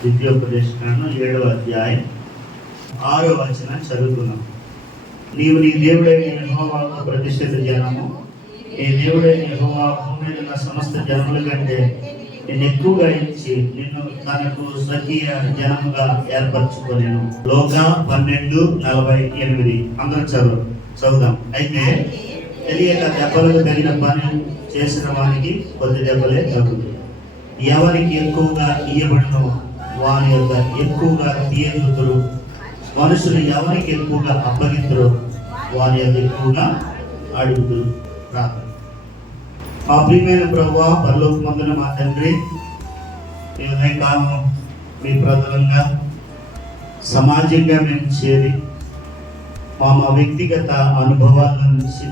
ద్వితీయోపదేశకాండం 7వ అధ్యాయం 6వ వచనం చదువుకున్నాం. నీవు నీ దేవుడైన యెహోవాకు ప్రతిష్ఠిత జనము, నీ దేవుడైన యెహోవా భూమి మీద ఉన్న సమస్త జనముల కంటే నేను ఎక్కువగా ఇచ్చి నిన్ను తనకు స్వకీయ జనముగా ఏర్పరచుకొనెను. లోకా 12:48. అందరం చదువుదాం. అయితే తెలియక దెబ్బలకు తగిన పని చేసిన వానికి కొద్ది దెబ్బలే తగ్గుతుంది. ఎవరికి ఎక్కువగా ఇయ్యబడినో వారి యొక్క ఎక్కువగా తీయదురు. మనుషులు ఎవరికి ఎక్కువగా అప్పగించరో వారి యొక్క ఎక్కువగా అడుగుతురు. ప్రార్థన. మా ప్రియమైన ప్రభువా, పరలోకమందున మా తండ్రి, ఈ ఉదయకాలం మీ ప్రజలంగా సమాజంగా మేము చేరి మా వ్యక్తిగత అనుభవాల నుంచి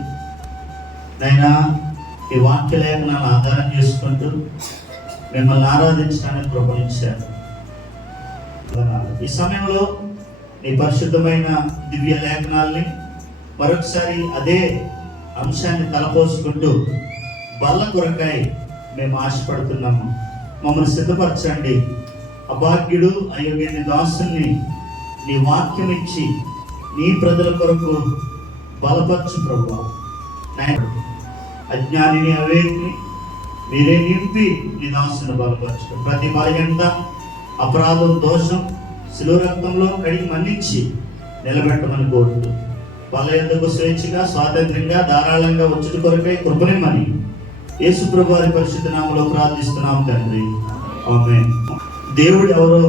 నైనా ఈ వాక్య లేఖనాలను ఆధారం చేసుకుంటూ మిమ్మల్ని ఆరాధించడానికి కృపణించారు. ఈ సమయంలో నీ పరిశుద్ధమైన దివ్య లేఖనాల్ని మరొకసారి అదే అంశాన్ని తలపోసుకుంటూ బల్ల కొరకాయ మేము ఆశపడుతున్నాము. మమ్మల్ని సిద్ధపరచండి. అభాగ్యుడు అయోగ్యుని దాసుని నీ వాక్యం ఇచ్చి నీ ప్రజల కొరకు బలపరచు ప్రభువా. అజ్ఞానిని అవేకిని మీరే నింపి నీ దాసుని బలపరచు. ప్రతి బలహీనత, అపరాధం, దోషం శిలువ రక్తంలో కడిగి మన్నించి నిలబెట్టమని కోరుతూ వాళ్ళ ఎందుకు స్వేచ్ఛగా స్వాతంత్ర్యంగా ధారాళంగా వచ్చుట కొరకై కృపనిమ్మని యేసు ప్రభు వారి పరిశుద్ధ నామములో ప్రార్థిస్తున్నాము తండ్రి. ఆమేన్. దేవుడు ఎవరో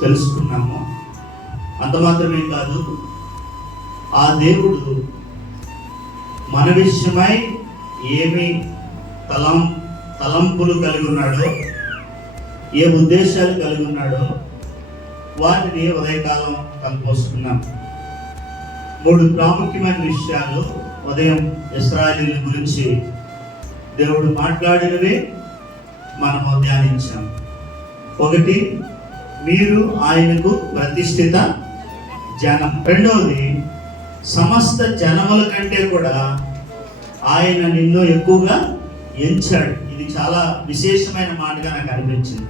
తెలుసుకున్నాము. అంత మాత్రమే కాదు, ఆ దేవుడు మన విషయమై ఏమి తలంపులు కలిగి ఉన్నాడో, ఏ ఉద్దేశాలు కలిగి ఉన్నాడో వాటిని ఉదయకాలం కలుపుకొస్తున్నాం. 3 ప్రాముఖ్యమైన విషయాలు ఉదయం ఇశ్రాయేలీయుల గురించి దేవుడు మాట్లాడినవి మనము ధ్యానించాం. 1, మీరు ఆయనకు ప్రతిష్ఠిత జనం. 2వది, సమస్త జనముల కంటే కూడా ఆయన నిన్ను ఎక్కువగా ఎంచాడు. ఇది చాలా విశేషమైన మాటగా నాకు అనిపించింది.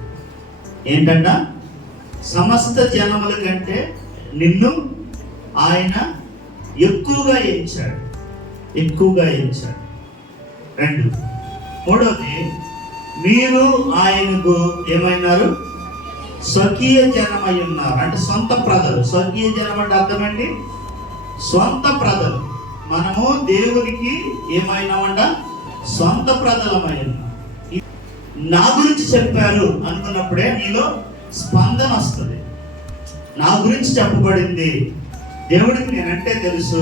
ఏంటంట? సమస్త జనముల కంటే నిన్ను ఆయన ఎక్కువగా ఎంచాడు. 2, 3వది, మీరు ఆయనకు ఏమైనారు? స్వకీయ జనమై ఉన్నారు. అంటే సొంత ప్రజలు. స్వకీయ జనం అంటే అర్థమండి, సొంత ప్రజలు. మనము దేవునికి ఏమైనామంట? సొంత ప్రజలమై ఉన్నాం. నా గురించి చెప్పారు అనుకున్నప్పుడే నీలో స్పందన వస్తుంది. నా గురించి చెప్పబడింది, దేవుడికి నేనంటే తెలుసు,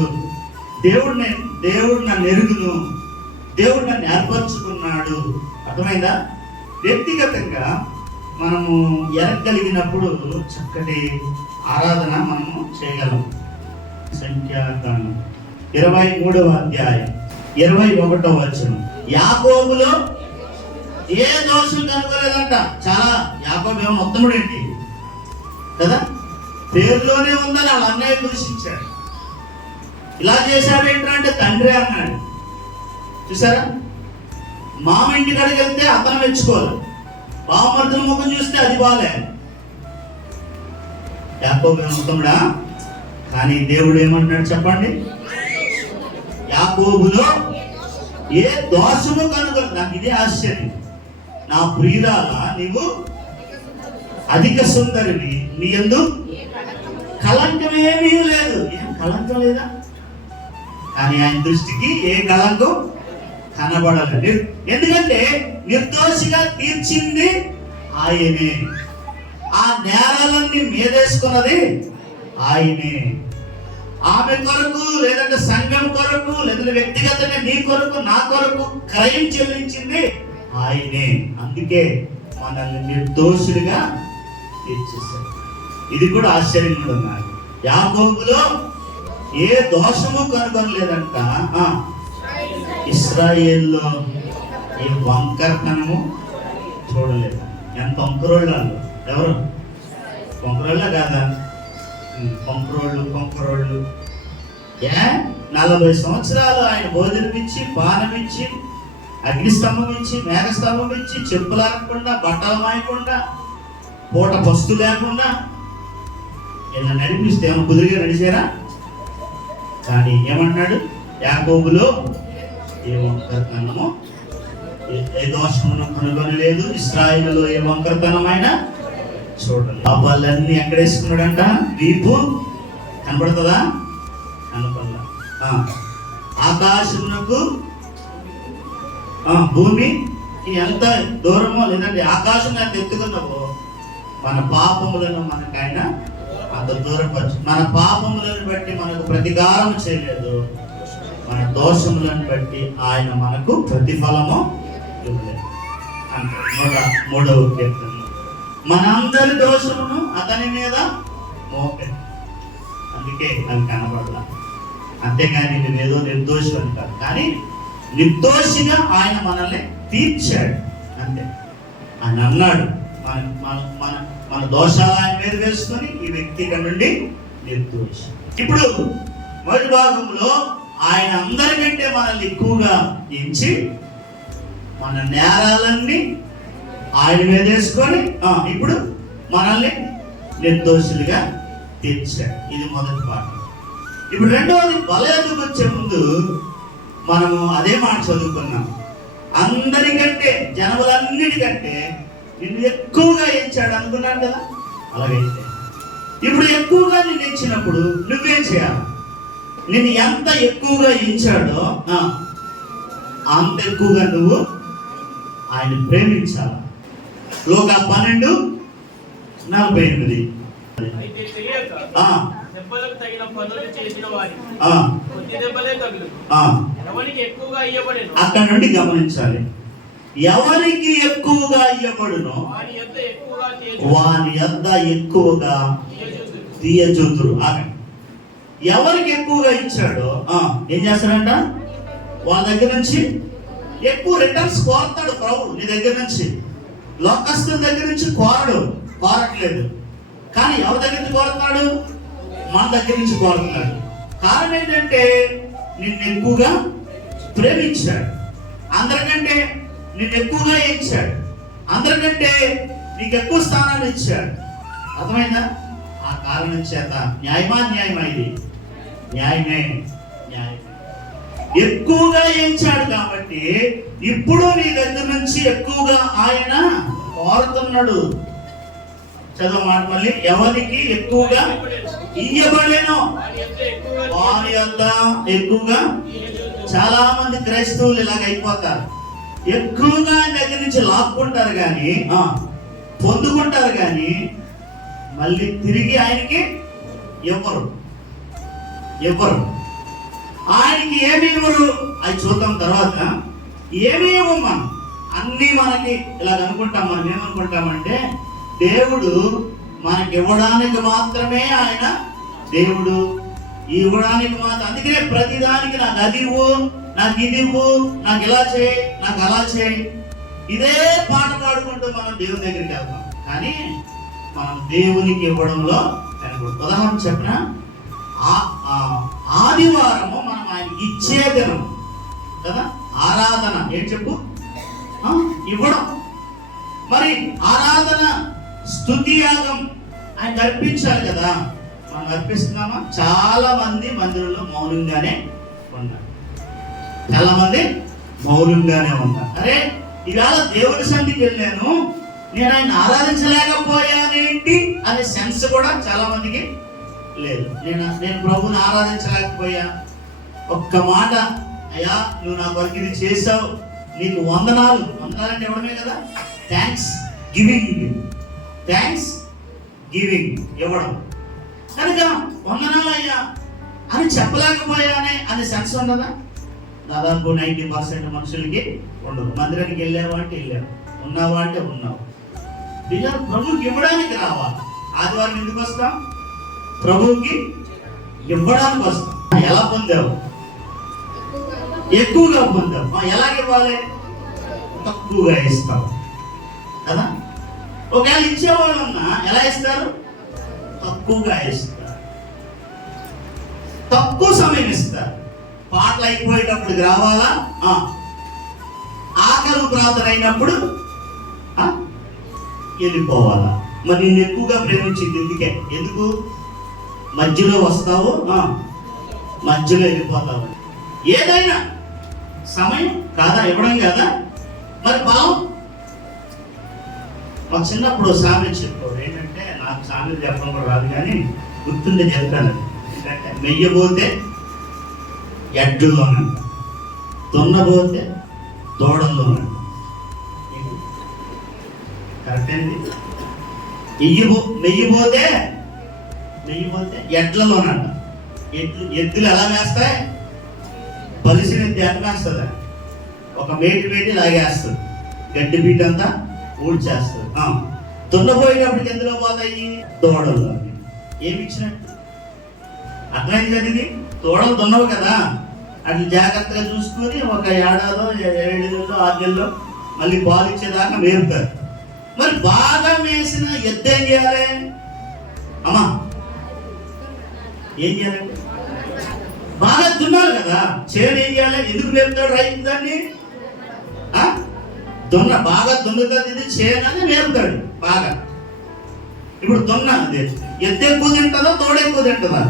దేవుడు నన్ను ఎరుగును, దేవుడు నన్ను ఏర్పరచుకున్నాడు. అర్థమైందా? వ్యక్తిగతంగా మనము ఎరగలిగినప్పుడు చక్కటి ఆరాధన మనము చేయగలం. సంఖ్యాకాండం 23వ అధ్యాయం 21వ వచనం. యాకోబులో ఏ దోషం కనుగొలేదంట. చాలా యాకోబు ఏమో ఉత్తముడు ఏంటి కదా, పేరులోనే ఉందని వాళ్ళ అన్నయ్య దూషించాడు. ఇలా చేశాడు ఏంటంటే తండ్రి అన్నాడు. చూసారా? మామ ఇంటి కాడికి వెళ్తే అతను మెచ్చుకోవాలి, బావమర్దుల ముఖం చూస్తే అది బాలే. యాకోబు ఏమో ఉత్తముడా? కానీ దేవుడు ఏమంటున్నాడు చెప్పండి? యాకోబులో ఏ దోషము కనుగొని. నాకు ఇదే ఆశ్చర్యం. నా ప్రియురాల, నీవు అధిక సుందరిని, నీ యందు కళంకమేమీ లేదు. ఏం కళంకం లేదా? కానీ ఆయన దృష్టికి ఏ కళంకం కనబడలేదు. ఎందుకంటే నిర్దోషిగా తీర్చింది ఆయనే. ఆ నేరాలన్నీ మీదేసుకున్నది ఆయనే. ఆమె కొరకు, లేదంటే సంఘం కొరకు, లేదంటే వ్యక్తిగతంగా నీ కొరకు, నా కొరకు క్రయం చెల్లించింది ఆయనే. అందుకే మనల్ని నిర్దోషులుగా తీర్చేశారు. ఇది కూడా ఆశ్చర్యంగా ఉన్నారు. యాకోబులో ఏ దోషము కనుగొనలేదంట. ఇశ్రాయేల్లో ఏ వంకరతనము చూడలేదు. ఎంత వంకరోళ్ళు. ఎవరు వంకరోళ్ళ కాదా? కొంకరోళ్ళు. 40 సంవత్సరాలు ఆయన భోజనం ఇచ్చి, పానం ఇచ్చి, అగ్నిస్తంభం ఇచ్చి, మేఘస్తంభం ఇచ్చి, చెప్పులు ఆడకుండా, బట్టలు మాయకుండా పూట పస్తు లేకుండా ఇలా నడిపిస్తే ఏమన్నా కుదిరిగా నడిచారా? కానీ ఏమన్నాడు? యాకోబులో ఏ వంకరతనము ఏ దోషమును కనుగొనలేదు, ఇశ్రాయేలులో ఏ వంకరతనమైన చూడలేదు. పాపాలన్నీ ఎక్కడేసుకున్నాడంట? వీపు కనపడుతుందా? కనపడలా. ఆకాశమునకు భూమి ఎంత దూరమో, లేదంటే ఆకాశం ఎంత ఎత్తుకున్నావో మన పాపములను మనకైనా అంత దూరపరచు. మన పాపములను బట్టి మనకు ప్రతికారం చేయలేదు, మన దోషములను బట్టి ఆయన మనకు ప్రతిఫలము ఇవ్వలేదు. అంటే 103వ కీర్తన, మనందరి దోషమును అతని మీద మోపే. అందుకే అది కనబడలా. అంతేగాని నువ్వేదో నిర్దోషి అంటారు, కానీ నిర్దోషిగా ఆయన మనల్ని తీర్చాడు. అంతే. ఆయన అన్నాడు మన దోషాలు ఆయన మీద వేసుకొని ఈ వ్యక్తి ఇక్కడ నుండి నిర్దోషి. ఇప్పుడు మొదటి భాగంలో ఆయన అందరికంటే మనల్ని ఎక్కువగా ఎంచి మన నేరాలన్నీ ఆయన మీద వేసుకొని ఇప్పుడు మనల్ని నిర్దోషులుగా తీర్చాడు. ఇది మొదటి పాఠం. ఇప్పుడు రెండవది, బలయదుకు వచ్చే ముందు మనము అదే మాట చదువుకున్నాం. అందరికంటే, జనములన్నిటికంటే నిన్ను ఎక్కువగా ఎంచాడు అనుకున్నాను కదా. అలాగైతే ఇప్పుడు ఎక్కువగా నిన్ను ఎంచినప్పుడు నువ్వేం చేయాలి? నిన్ను ఎంత ఎక్కువగా ఎంచాడో అంత ఎక్కువగా నువ్వు ఆయన ప్రేమించాలి. లోకా 12:48. అక్కడ నుండి గమనించాలి. ఎవరికి ఎక్కువగా ఇయ్యబడునో వాని యొద్ద ఎక్కువగా తీయజూతురు. ఎవరికి ఎక్కువగా ఇచ్చాడో ఏం చేస్తాడంట? వాళ్ళ దగ్గర నుంచి ఎక్కువ రిటర్న్స్ కోరతాడు ప్రభు. నీ దగ్గర నుంచి, లోకస్తుల దగ్గర నుంచి కోరట్లేదు. కానీ ఎవరి దగ్గర నుంచి కోరుతున్నాడు? మన దగ్గర నుంచి కోరుతున్నాడు. కారణం ఏంటంటే నిన్ను ఎక్కువగా ప్రేమించాడు, అందరికంటే నిన్ను ఎక్కువగా ఇచ్చాడు, అందరికంటే నీకు ఎక్కువ స్థానాన్ని ఇచ్చాడు. అర్థమైందా? ఆ కారణం చేత న్యాయమా ఇది? న్యాయమే. ఎక్కువగా ఎంచాడు కాబట్టి ఇప్పుడు నీ దగ్గర నుంచి ఎక్కువగా ఆయన కోరుతున్నాడు. చదువు మాట మళ్ళీ. ఎవరికి ఎక్కువగా ఇయ్యబడేనో వారి యొద్ద ఎక్కువగా. చాలా మంది క్రైస్తవులు ఇలాగ అయిపోతారు. ఎక్కువగా ఆయన దగ్గర నుంచి లాక్కుంటారు కానీ, పొందుకుంటారు కానీ మళ్ళీ తిరిగి ఆయనకి ఇవ్వరు. ఆయనకి ఏమి ఇవ్వరు. అది చూద్దాం తర్వాత. ఏమి ఇవ్వం మనం, అన్నీ మనకి ఇలాగ అనుకుంటాం. మనం ఏమనుకుంటామంటే దేవుడు మనకి ఇవ్వడానికి మాత్రమే ఆయన దేవుడు, ఇవ్వడానికి మాత్రం. అందుకనే ప్రతిదానికి నాకు అది ఇవ్వు, నాకు ఇది ఇవ్వు, నాకు ఇలా చేయి, నాకు అలా చేయి, ఇదే పాట పాడుకుంటూ మనం దేవుని దగ్గరికి వెళ్తాం. కానీ మనం దేవునికి ఇవ్వడంలో కనబడుతుంది. ఉదాహరణ చెప్పిన ఆదివారము మనం ఆయనకి ఇచ్చే దినం కదా. ఆరాధన ఏం చెప్పు? ఇవ్వడం. మరి ఆరాధన స్తుతి యాగం ఆయన అర్పించాలి కదా. మనం అర్పిస్తున్నామా? చాలా మంది మందిరంలో మౌనంగానే ఉన్నారు. చాలా మంది మౌనంగానే ఉన్నారు. అరే ఇవాళ దేవుని సన్నిధికి వెళ్ళాను, నేను ఆయన ఆరాధించలేకపోయానేంటి అనే సెన్స్ కూడా చాలా మందికి లేదు. నేను ప్రభుని ఆరాధించలేకపోయా. ఒక్క మాట, అయ్యా నువ్వు నా కొరకు ఇది చేసావు, నీకు వందనాలు. వందనాలంటే ఇవ్వడమే కదా. థ్యాంక్స్ గివింగ్ ఇవ్వడం. కనుక వందనాలయ్యా అని చెప్పలేకపోయానే అనే సెన్స్ ఉండదా? దాదాపు 90% మనుషులకి ఉండదు. మందిరానికి వెళ్ళావు అంటే వెళ్ళావు, ఉన్నావా అంటే ఉన్నావు. ప్రభువుకి ఇవ్వడానికి రావాలి. ఆదివారం ఎందుకు వస్తాం? ప్రభువుకి ఇవ్వడానికి వస్తాం. ఎలా పొందావు? ఎక్కువగా పొందావు. ఎలాగ ఇవ్వాలి? తక్కువగా ఇస్తావు కదా. ఒకవేళ ఇచ్చేవాళ్ళు ఉన్నా ఎలా ఇస్తారు? తక్కువగా ఇస్తారు, తక్కువ సమయం ఇస్తారు. పాటలు అయిపోయేటప్పుడు రావాలా, ఆకలి ప్రార్థన అయినప్పుడు వెళ్ళిపోవాలా. మరి నిన్ను ఎక్కువగా ప్రేమించింది ఎందుకే? ఎందుకు? మధ్యలో వస్తావు, మధ్యలో వెళ్ళిపోతావు. ఏదైనా సమయం కాదా, ఇవ్వడం కాదా? మరి భావం. మా చిన్నప్పుడు సామెత చెప్పారు ఏంటంటే, నాకు సామెత చెప్పడం కూడా రాదు కానీ గుర్తుండే చెప్తాను. ఏంటంటే, మెయ్యబోతే ఎడ్డులోనంట, దున్నబోతే దూడల్లోనంట. కరెక్ట్ అండి. మెయ్యిపోతే ఎడ్లలోనంట. ఎద్దులు ఎలా వేస్తాయి? బలిసిన ఎద్దు ఎలా వేస్తుందా? ఒక మేటి లాగేస్తుంది, గడ్డి బీట్ అంతా ఊడ్చేస్తుంది. దున్నపోయినప్పటికి ఎందులో పోతాయి? దూడల్లో. ఏమి ఇచ్చినట్టు అర్థమైంది కదా? ఇది దూడలు దున్నవు కదా, అట్లా జాగ్రత్తగా చూసుకొని ఒక ఏడాదో 7 నెలలు 6 నెలలు మళ్ళీ పాలు ఇచ్చేదాకా మేపుతారు. మరి బాగా మేసిన ఎద్దు ఏం చేయాలి అమ్మా? ఏం చేయాలండి? బాగా దున్నాలి కదా. చేను ఏం చేయాలి? ఎందుకు మేపుతాడు రైతు దాన్ని? బాగా దున్నుతుంది ఇది చేను అని మేపుతాడు బాగా. ఇప్పుడు ఎద్దు ఎక్కువ తింటుందా, తోడ ఎక్కువ తింటుందా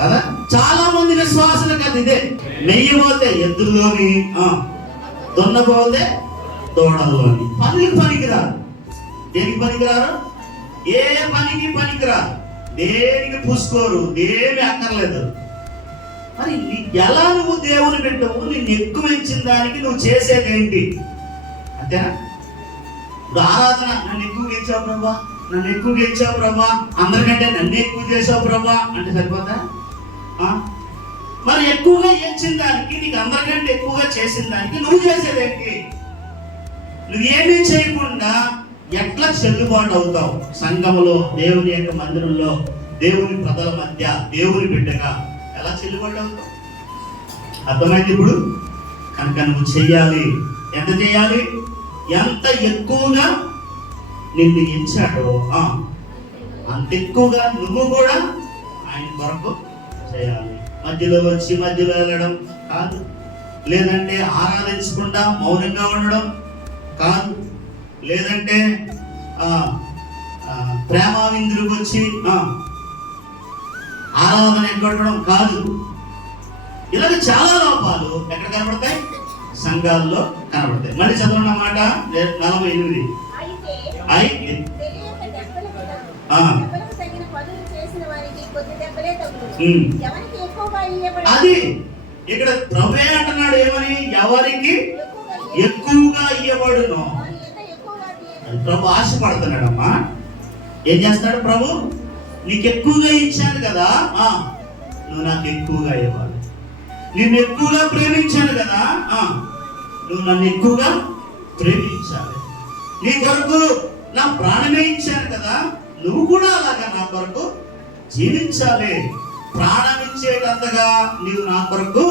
కదా? చాలా మంది విశ్వాసులు కదా ఇదే. మెయ్యబోతే ఎద్దుల్లోని, దున్నబోతే దూడల్లోని. పనికిరారు. దేనికి పనికిరారు? ఏ పనికి పనికిరారు. దేనికి పూసుకోరు, దేని అక్కర్లేదు. మరి ఎలా నువ్వు దేవుని పెట్టవు? నిన్ను ఎక్కువ ఇచ్చిన దానికి నువ్వు చేసేది ఏంటి? అంతేనా? ఇప్పుడు ఆరాధన, నన్ను ఎక్కువ గెలిచావు ప్రభా, నన్ను ఎక్కువ గెలిచావు ప్రభా, అందరికంటే నన్ను ఎక్కువ చేసావు ప్రభా అంటే సరిపోతా? మరి ఎక్కువగా ఇచ్చిన దానికి, నీకు అందరికంటే ఎక్కువగా చేసిన దానికి నువ్వు చేసేదేంటి? నువ్వేమీ చేయకుండా ఎట్లా చెల్లుబాటు అవుతావు? సంఘములో, దేవుని యొక్క మందిరంలో, దేవుని ప్రజల మధ్య దేవుని బిడ్డగా ఎలా చెల్లుబాటు అవుతావు? అర్థమైంది ఇప్పుడు? కనుక నువ్వు చెయ్యాలి. ఎంత చేయాలి? ఎంత ఎక్కువగా నిన్ను ఇచ్చాడో అంత ఎక్కువగా నువ్వు కూడా ఆయన కొరకు చేయాలి. మధ్యలో వచ్చి మధ్యలో వెళ్ళడం కాదు, లేదంటే ఆరాధించకుండా మౌనంగా ఉండడం కాదు, లేదంటే ప్రేమ విందులకు వచ్చి ఆరాధన ఎగ్గొట్టడం కాదు. ఇలాగ చాలా లోపాలు ఎక్కడ కనబడతాయి? సంఘాల్లో కనబడతాయి. మళ్ళీ చదవడం మాట 48. అది ఇక్కడ ప్రభువే అంటున్నాడు ఏమని? ఎవరికి ఎక్కువగా ఇవ్వబడును. ప్రభు ఆశపడుతున్నాడమ్మా. ఏం చేస్తాడు ప్రభు? నీకు ఎక్కువగా ఇచ్చాను కదా, నువ్వు నాకు ఎక్కువగా ఇవ్వాలి. నిన్ను ఎక్కువగా ప్రేమించాను కదా, నువ్వు నన్ను ఎక్కువగా ప్రేమించాలి. నీ కొరకు నా ప్రాణమే ఇచ్చాను కదా, నువ్వు కూడా అలాగా నా కొరకు జీవించాలి. ప్రాణం ఇచ్చేటంతగా నీవు నా కొరకు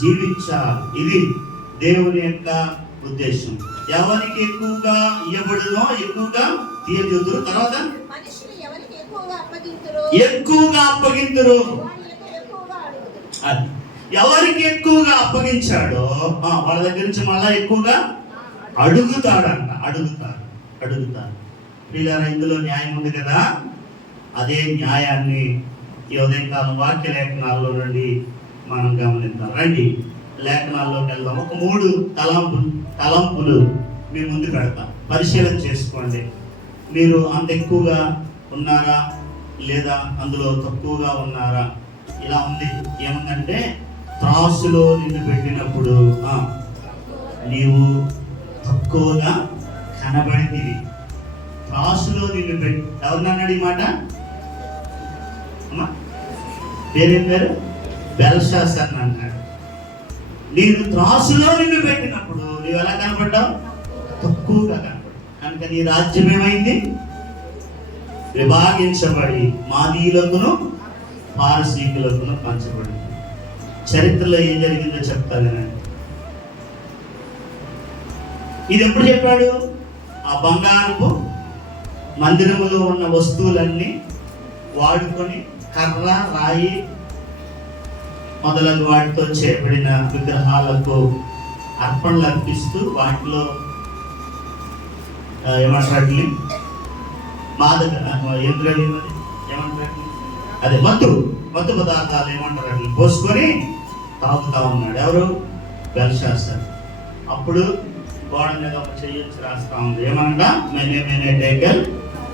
జీవించాలి. ఇది దేవుని యొక్క ఉద్దేశం. ఎవరికి ఎక్కువగా ఇవ్వబడునో ఎక్కువగా తీయజుదురు. తర్వాత ఎక్కువగా అప్పగింతురు. అది ఎవరికి ఎక్కువగా అప్పగించాడో వాళ్ళ దగ్గర నుంచి మళ్ళా ఎక్కువగా అడుగుతాడంట. అడుగుతారు. పిల్లల ఇందులో న్యాయం ఉంది కదా, అదే న్యాయాన్ని ఈ ఉదయకాలం వాక్య లేఖనాల్లో నుండి మనం గమనిద్దాం. రండి లేఖనాల్లోకి వెళ్దాం. ఒక 3 తలంపులు మీ ముందు పెడతాం. పరిశీలన చేసుకోండి. మీరు అంత ఎక్కువగా ఉన్నారా లేదా అందులో తక్కువగా ఉన్నారా? ఇలా ఉంది. ఏముందంటే, త్రాసులో నిన్ను పెట్టినప్పుడు నీవు తక్కువగా కనబడింది. త్రాసులో నిన్ను పెట్టి ఎవరినన్నాడు ఈ మాట? పేరేం పేరు? బెల్షాసర్ అన్నాడు. నేను త్రాసులో నిన్ను పెట్టినప్పుడు నువ్వు ఎలా కనపడ్డావు? తక్కువగా కనపడ్డావు. కనుక నీ రాజ్యం ఏమైంది? విభాగించబడి మాదీయులకును పారసీకులకును పంచబడింది. చరిత్రలో ఏం జరిగిందో చెప్తాను. ఇది ఎప్పుడు చెప్పాడు? ఆ బంగారపు మందిరములో ఉన్న వస్తువులన్నీ వాడుకొని కర్ర, రాయి మొదలగు వాటితో చేయబడిన విగ్రహాలకు అర్పణలు అర్పిస్తూ వాటిలో ఏమంటారు మాదక ఏంద్రది ఏమంటారు, అదే మత్తు పదార్థాలు ఏమంటారు అట్లా పోసుకొని తాగుతా ఉన్నాడు. ఎవరు? బెల్షాస్సర్. అప్పుడు గోడ మీద ఒక చెయ్యొచ్చి రాస్తా ఉంది, ఏమనగా మేనే టేకల్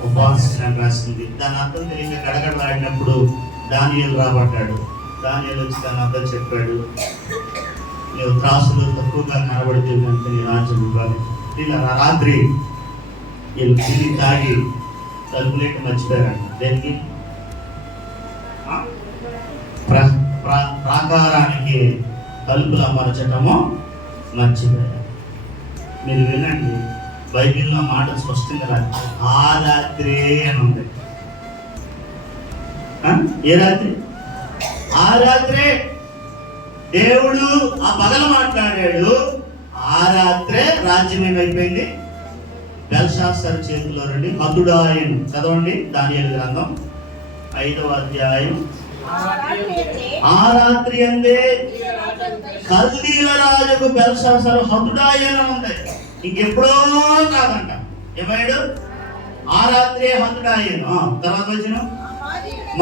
ఉపవాసం అని రాసింది. దాని అర్థం తెలియక గడగడలాడినప్పుడు దానియేలు రాబడ్డాడు. దానియేలు వచ్చి దాని అర్థం చెప్పాడు, నీవు త్రాసులు తక్కువగా కనబడుతుంది అంటే నీ రాజ్యం ఇవ్వాలి. ఇలా రాత్రి వీళ్ళు తిని తాగి తలుపులేటి మర్చిపోయారంట. దేనికి? ప్రాకారానికి తలుపులు అమర్చటము మర్చిపోయారు. మీరు వినండి, బైబిల్లో మాట స్పష్టంగా రాదు, ఆ రాత్రే అని ఉంది. ఏ రాత్రి? ఆ రాత్రే దేవుడు ఆ పగలు మాట్లాడాడు. ఆ రాత్రే రాజ్యం ఏమైపోయింది? బెల్షాస్సర్ చేతిలో నుండి హతుడాయను. చదవండి దానియేలు గ్రంథం 5వ అధ్యాయం. ఆ రాత్రి అందే కల్దీల రాజుకు బెల్షాస్సరు హతుడాయను ఉంది. ఇంకెప్పుడో కాదంట. ఏమయ్యాడు? ఆ రాత్రే హతుడాయను. తర్వాత వచ్చిన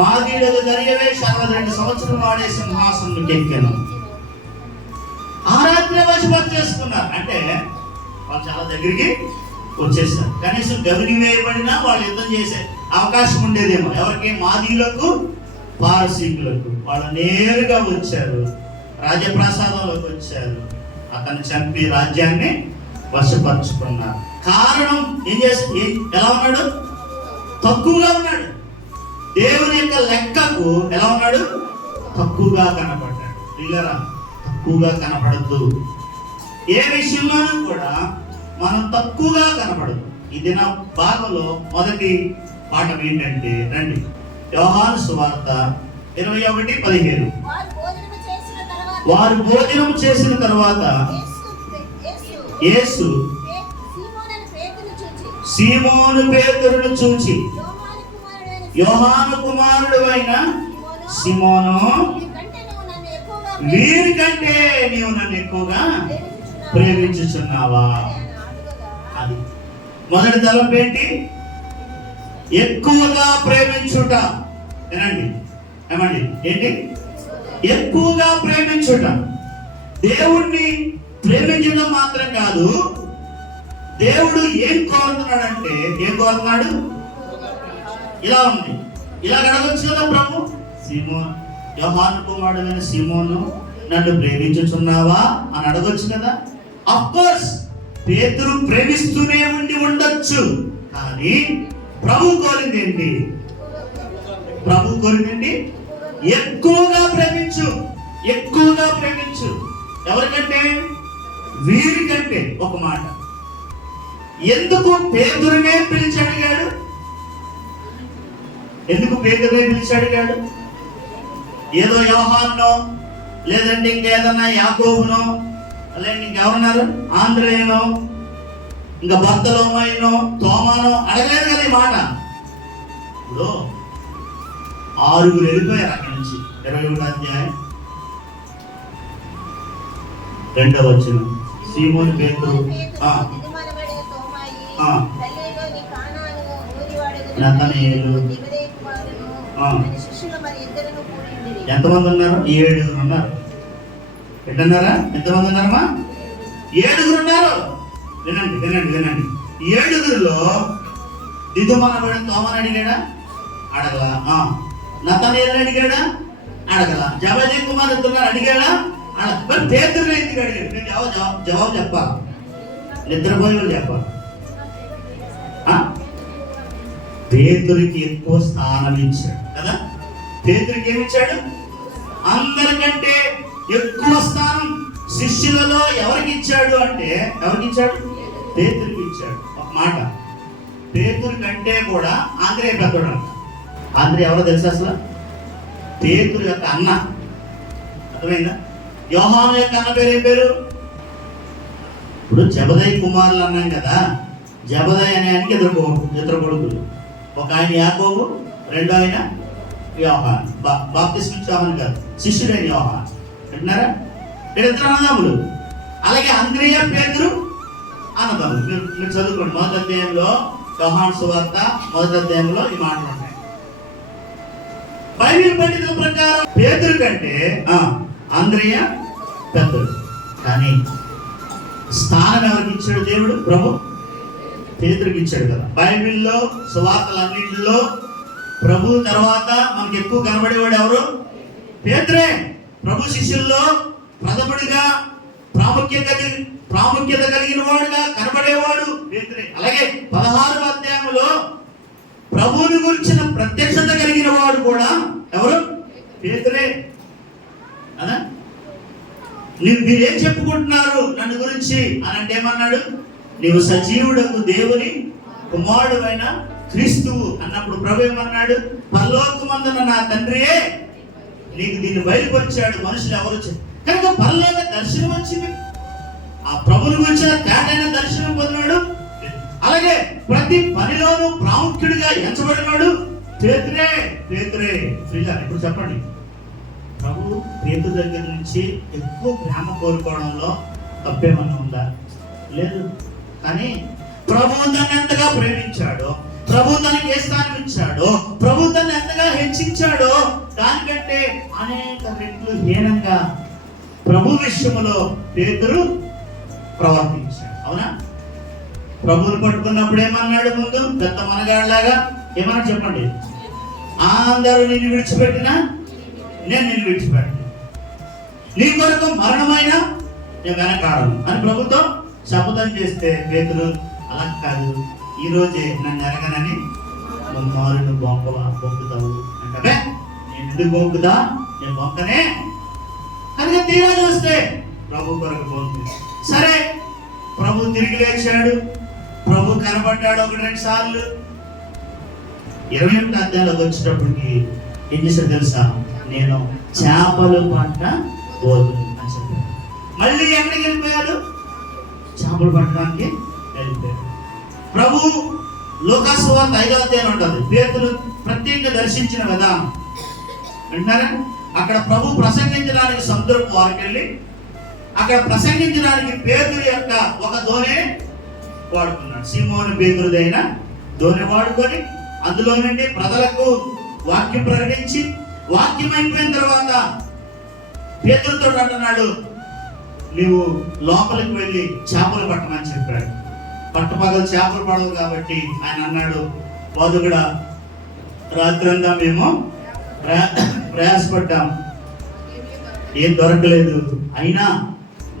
మాదీయుడు దర్యావేషు 62 సంవత్సరం వాడే సింహాసనం ఎక్కాను. ఆ రాత్రే వశపతి చేసుకున్నారు. అంటే వాళ్ళు చాలా దగ్గరికి వచ్చేసారు. కనీసం గవిని వేయబడినా వాళ్ళు యుద్ధం చేసే అవకాశం ఉండేదేమో. ఎవరికి? మాదీయులకు పారసీకులకు. వాళ్ళు నేరుగా వచ్చారు, రాజప్రసాదంలోకి వచ్చారు, అతన్ని చంపి రాజ్యాన్ని వశపరుచుకున్నారు. కారణం ఏం చేసి ఎలా ఉన్నాడు? తక్కువగా ఉన్నాడు. దేవుని యొక్క లెక్కకు ఎలా ఉన్నాడు? తక్కువగా కనపడ్డాడు. పిల్లరా, తక్కువగా కనపడద్దు. ఏ విషయంలోనూ కూడా మనం తక్కువగా కనపడదు. ఈ దిన భాగంలో మొదటి పాఠం ఏంటంటే, రండి, యోహాను సువార్త 21:15. వారు భోజనం చేసిన తర్వాత యేసు సీమోను పేతురును చూచి, యోహాను కుమారుడు అయిన సీమోను, వీరికంటే నీవు నన్ను ఎక్కువగా ప్రేమించుచున్నావా? అది మొదటి తలంపు ఏంటి? ఎక్కువగా ప్రేమించుట. వినండి, ఏమండి, ఏంటి? ఎక్కువగా ప్రేమించుట. దేవుణ్ణి ప్రేమించడం మాత్రం కాదు, దేవుడు ఏం కోరుతున్నాడంటే, ఏం కోరుతున్నాడు? ఇలా ఉంది, ఇలా అడగొచ్చు కదా ప్రభు, సీమోను, యోహాను కుమారుడైన సీమోను, నన్ను ప్రేమించుచున్నావా అని అడగొచ్చు కదా. ఆఫ్ కోర్స్ పేతురు ప్రేమిస్తూనే ఉండొచ్చు, కానీ ప్రభు కోరింది ఏంటి? ప్రభు కోరింది ఎక్కువగా ప్రేమించు, ఎక్కువగా ప్రేమించు. ఎవరికంటే? వీరికంటే. ఒక మాట, ఎందుకు పేతురునే పిలిచి అడిగాడు? ఎందుకు పేతురునే పిలిచి అడిగాడు? ఏదో యోహాన్నో, లేదంటే ఇంకేదన్నా యాకోబునో, లేదంటే ఇంకెవరున్నారు, ఆంధ్రేయనో, ఇంకా బర్తలోమాయినో, తోమానో అడగలేదు కదా ఈ మాట. ఇప్పుడు 6 వెళ్ళిపోయారు అక్కడి నుంచి. 21వ అధ్యాయం 2వ వచనం. సీమోను పేతురు, నతనయేలు, ఎంతమంది ఉన్నారు? 7 ఉన్నారు. ఎట్టన్నారా? ఎంతమంది ఉన్నారమ్మా? 7 ఉన్నారు. వినండి వినండి వినండి. 7లో దిదుమనబడిన తోమని అడిగాడా? అడగలా. నతనయేలు అడిగాడా? అడగలా. జబదీ కుమారుడు అడిగాడా? మరి పేతురుని ఎందుకు అడిగాడు? నేను జవాబు చెప్పాలి, నిద్రపోయి చెప్పాలి. పేతురికి ఎక్కువ స్థానం ఇచ్చాడు కదా. పేతురికి ఏమిచ్చాడు? అందరికంటే ఎక్కువ స్థానం శిష్యులలో ఎవరికి ఇచ్చాడు అంటే, ఎవరికి ఇచ్చాడు? పేతురికి ఇచ్చాడు. ఒక మాట, పేతురు కంటే కూడా ఆంధ్రేయ పెద్దోడు అంట. ఆంధ్రేయ ఎవరో తెలుసా అసలు? పేతురు యొక్క అన్న. అర్థమైందా? యోహాను యొక్క అన్న పేరు ఏం పేరు? ఇప్పుడు జబదయి కుమారులు అన్నాం కదా. జబదయి అనే ఆయనకి ఇద్దరు కొడుకులు. ఒక ఆయన యాకోబు, రెండో ఆయన యోహాను. బాప్తిస్మా యోహాను కాదు, శిష్యుడైన యోహాను. వింటున్నారా? వీళ్ళిద్దరు అన్నదమ్ములు. అలాగే అంద్రియ, పేతురు అన్నదమ్ములు. మీరు చదువుకోండి. మొదటి అధ్యాయంలో యోహాను సువార్త 1వ అధ్యాయంలో ఈ మాటలు ఉన్నాయి. బైబిల్ పండితుల ప్రకారం పేతురు కంటే అంద్రియ పెద్దడు. కానీ స్థానం ఎవరికి ఇచ్చాడు దేవుడు? ప్రభు పేతురుకి ఇచ్చాడు కదా. బైబిల్లో సువార్తలన్నింటిలో ప్రభు తర్వాత మనకి ఎక్కువ కనబడేవాడు ఎవరు? పేతురే. ప్రభు శిష్యుల్లో ప్రథముడిగా ప్రాముఖ్యత కలిగిన వాడుగా కనబడేవాడు పేతురే. అలాగే 16వ అధ్యాయంలో ప్రభువుని గురించిన ప్రత్యక్షత కలిగిన వాడు కూడా ఎవరు? పేతురే. అదా మీరేం చెప్పుకుంటున్నారు నన్ను గురించి అని అంటే ఏమన్నాడు? నీవు సజీవుడకు దేవుని కుమారుడైన క్రీస్తువు అన్నప్పుడు ప్రభు ఏమన్నాడు? పరలోకమందున నా తండ్రియే నీకు దీన్ని బయలుపరిచాడు, మనుషులు ఎవరు. కనుక పరలోక దర్శనం వచ్చింది. ఆ ప్రభుని గురించిన తేటైన దర్శనం పొందినాడు. అలాగే ప్రతి పనిలోనూ ప్రాముఖ్యుడిగా ఎంచబడినాడు పేతురే. పేతురే ఫ్రీగా. ఇప్పుడు చెప్పండి, ప్రభు పేతురు దగ్గర నుంచి ఎక్కువ ప్రేమ కోరుకోవడంలో తప్పేమన్నా ఉందా? లేదు. కానీ ప్రభు తను ఎంతగా ప్రేమించాడో, ప్రభు తనకి ఏ స్థానం ఇచ్చాడో, ప్రభు తను ఎంతగా హెచ్చించాడో దానికంటే అనేక రెట్లు హీనంగా ప్రభు విషయంలో పేతురు ప్రవర్తించాడు. అవునా? ప్రభువుని పట్టుకున్నప్పుడు ఏమన్నాడు? ముందు పెద్ద మనగాడిలాగా ఏమన్నా చెప్పండి. అందరూ నిన్ను విడిచిపెట్టినా నేను నిన్ను విడిచిపెట్టను, నీ కొరకు మరణమైనా నేను వెనకాడను అని ప్రభుతో శపథం చేస్తే పేతురు అలా కాదు, ఈ రోజే నన్ను ఎరగనని మారును బొంకుతావు అంటే నేను ఎందుకు బొంకుదా? నేను బొంకనే. కనుక తీరా చూస్తే ప్రభు కొరకు బొంకు. సరే, ప్రభు తిరిగి లేచాడు, ప్రభు కనబడ్డాడు 1-2 సార్లు. 21వ అధ్యాయంలోకి వచ్చేటప్పటికి ఏం చేశాడు తెలుసా? నేను చేపలు పట్ట పోతుంది అని చెప్పాడు. మళ్ళీ ఎక్కడికి వెళ్ళిపోయాడు? చేపలు పట్టడానికి వెళ్ళిపోయాడు. ప్రభు లూకాసు సువార్త 5వ అధ్యాయం ఉంటుంది. పేతురు ప్రత్యేకంగా దర్శించిన విధానం వింటారా? అక్కడ ప్రభు ప్రసంగించడానికి సముద్రపు వారికెళ్ళి అక్కడ ప్రసంగించడానికి పేతురు యొక్క ఒక దోణి వాడుకున్నాడు. సీమోను పేతురుదైన దోణి వాడుకొని అందులో నుండి ప్రజలకు వాక్యం ప్రకటించి, వాక్యం అయిపోయిన తర్వాత పేతురుతో అంటున్నాడు, నీవు లోపలికి వెళ్ళి చేపలు పట్టమని చెప్పాడు. పట్టపగలు చేపలు పడవు కాబట్టి ఆయన అన్నాడు, బోధకుడా రాత్రంతా మేము ప్రయాసపడ్డాం, ఏం దొరకలేదు, అయినా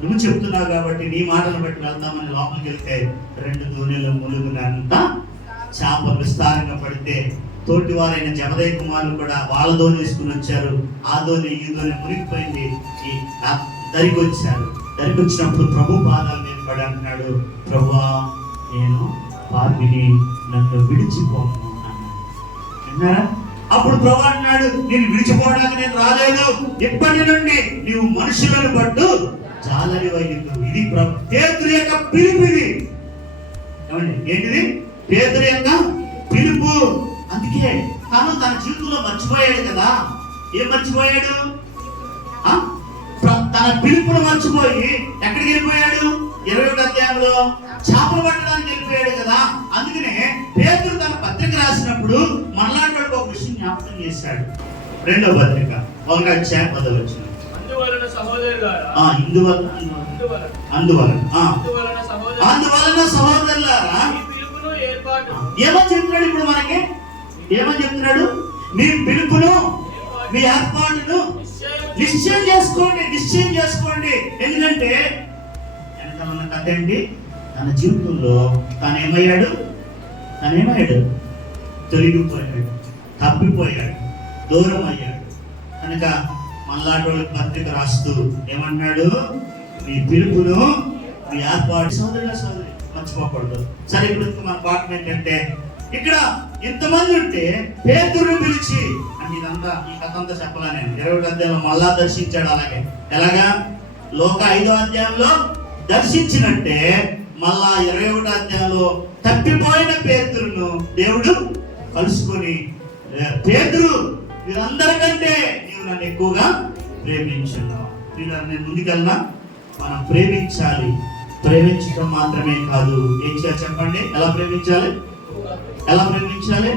నువ్వు చెప్తున్నావు కాబట్టి నీ మాటలు బట్టి వెళ్తామని లోపలికి వెళ్తే 2 దోణీలు ములుగునంత చేపలు విస్తారంగా పడితే తోటి వారైన జబదయి కుమారులు కూడా వాళ్ళ దోణి వేసుకుని వచ్చారు. ఆ దోణి ఈ దోణి మునిగిపోయింది. దరికి వచ్చారు. దరికి వచ్చినప్పుడు ప్రభు పాదాల మీద పడి అంటున్నాడు, ప్రభువా నేను పాపిని, నన్ను విడిచిపోను అన్నాడు. అప్పుడు ప్రభు అంటున్నాడు, నేను విడిచిపోవడానికి నేను రాలేదు, ఇప్పటి నుండి నీవు మనుషులను పట్టు జాలరి వైద్యుడు. ఇది పేతురు యొక్క పిలుపు. ఇది ఏమండి? ఏంటిది? పేతురు యొక్క పిలుపు. అందుకే తను తన జీవితంలో మర్చిపోయాడు కదా. ఏం మర్చిపోయాడు? తన పిలుపును మర్చిపోయి ఎక్కడికి వెళ్ళిపోయాడు? 21వ అధ్యాయంలో చేపలు పట్టడానికి వెళ్ళిపోయాడు కదా. అందుకనే పేతురు తన పత్రిక రాసినప్పుడు మనలాంటి ఒక విషయం జ్ఞాపకం చేశాడు. 2వ పత్రిక 1వ అధ్యాయం 10వ వచనం. అందువలన సహోదరులారా ఏమని చెప్తున్నాడు? ఇప్పుడు మనకి ఏమని చెప్తున్నాడు? మీ పిలుపును, మీ ఏర్పాటును నిశ్చయం చేసుకోండి. ఎందుకంటే వెనకాల కథ ఏంటి? తన జీవితంలో తనేమయ్యాడు? తొలగిపోయాడు, తప్పిపోయాడు, దూరం అయ్యాడు. కనుక మళ్ళాటోళ్ళకి పత్రిక రాస్తూ ఏమన్నాడు? మీ పిలుపును, మీ ఏర్పాటు సోదరి మర్చిపోకూడదు. సరే, ఇప్పుడు మన పాఠం ఏంటంటే, ఇక్కడ ఇంతమంది ఉంటే పేతురుని పిలిచి అంటే ఇదంతా ఈ కథ అంతా చెప్పాలా నేను 21వ అధ్యాయంలో మళ్ళా దర్శించాడు. అలాగే ఎలాగా? లోక 5వ అధ్యాయంలో దర్శించినట్టే మళ్ళా 21వ అధ్యాయంలో తప్పిపోయిన పేతురును దేవుడు కలుసుకొని, పేతురు వీరందరికంటే నీవు నన్ను ఎక్కువగా ప్రేమించున్నావు. నేను ముందుకెళ్ళినా మనం ప్రేమించాలి. ప్రేమించడం మాత్రమే కాదు, ఏం చేయాలి చెప్పండి? ఎలా ప్రేమించాలి? ఎలా ప్రేమించాలి?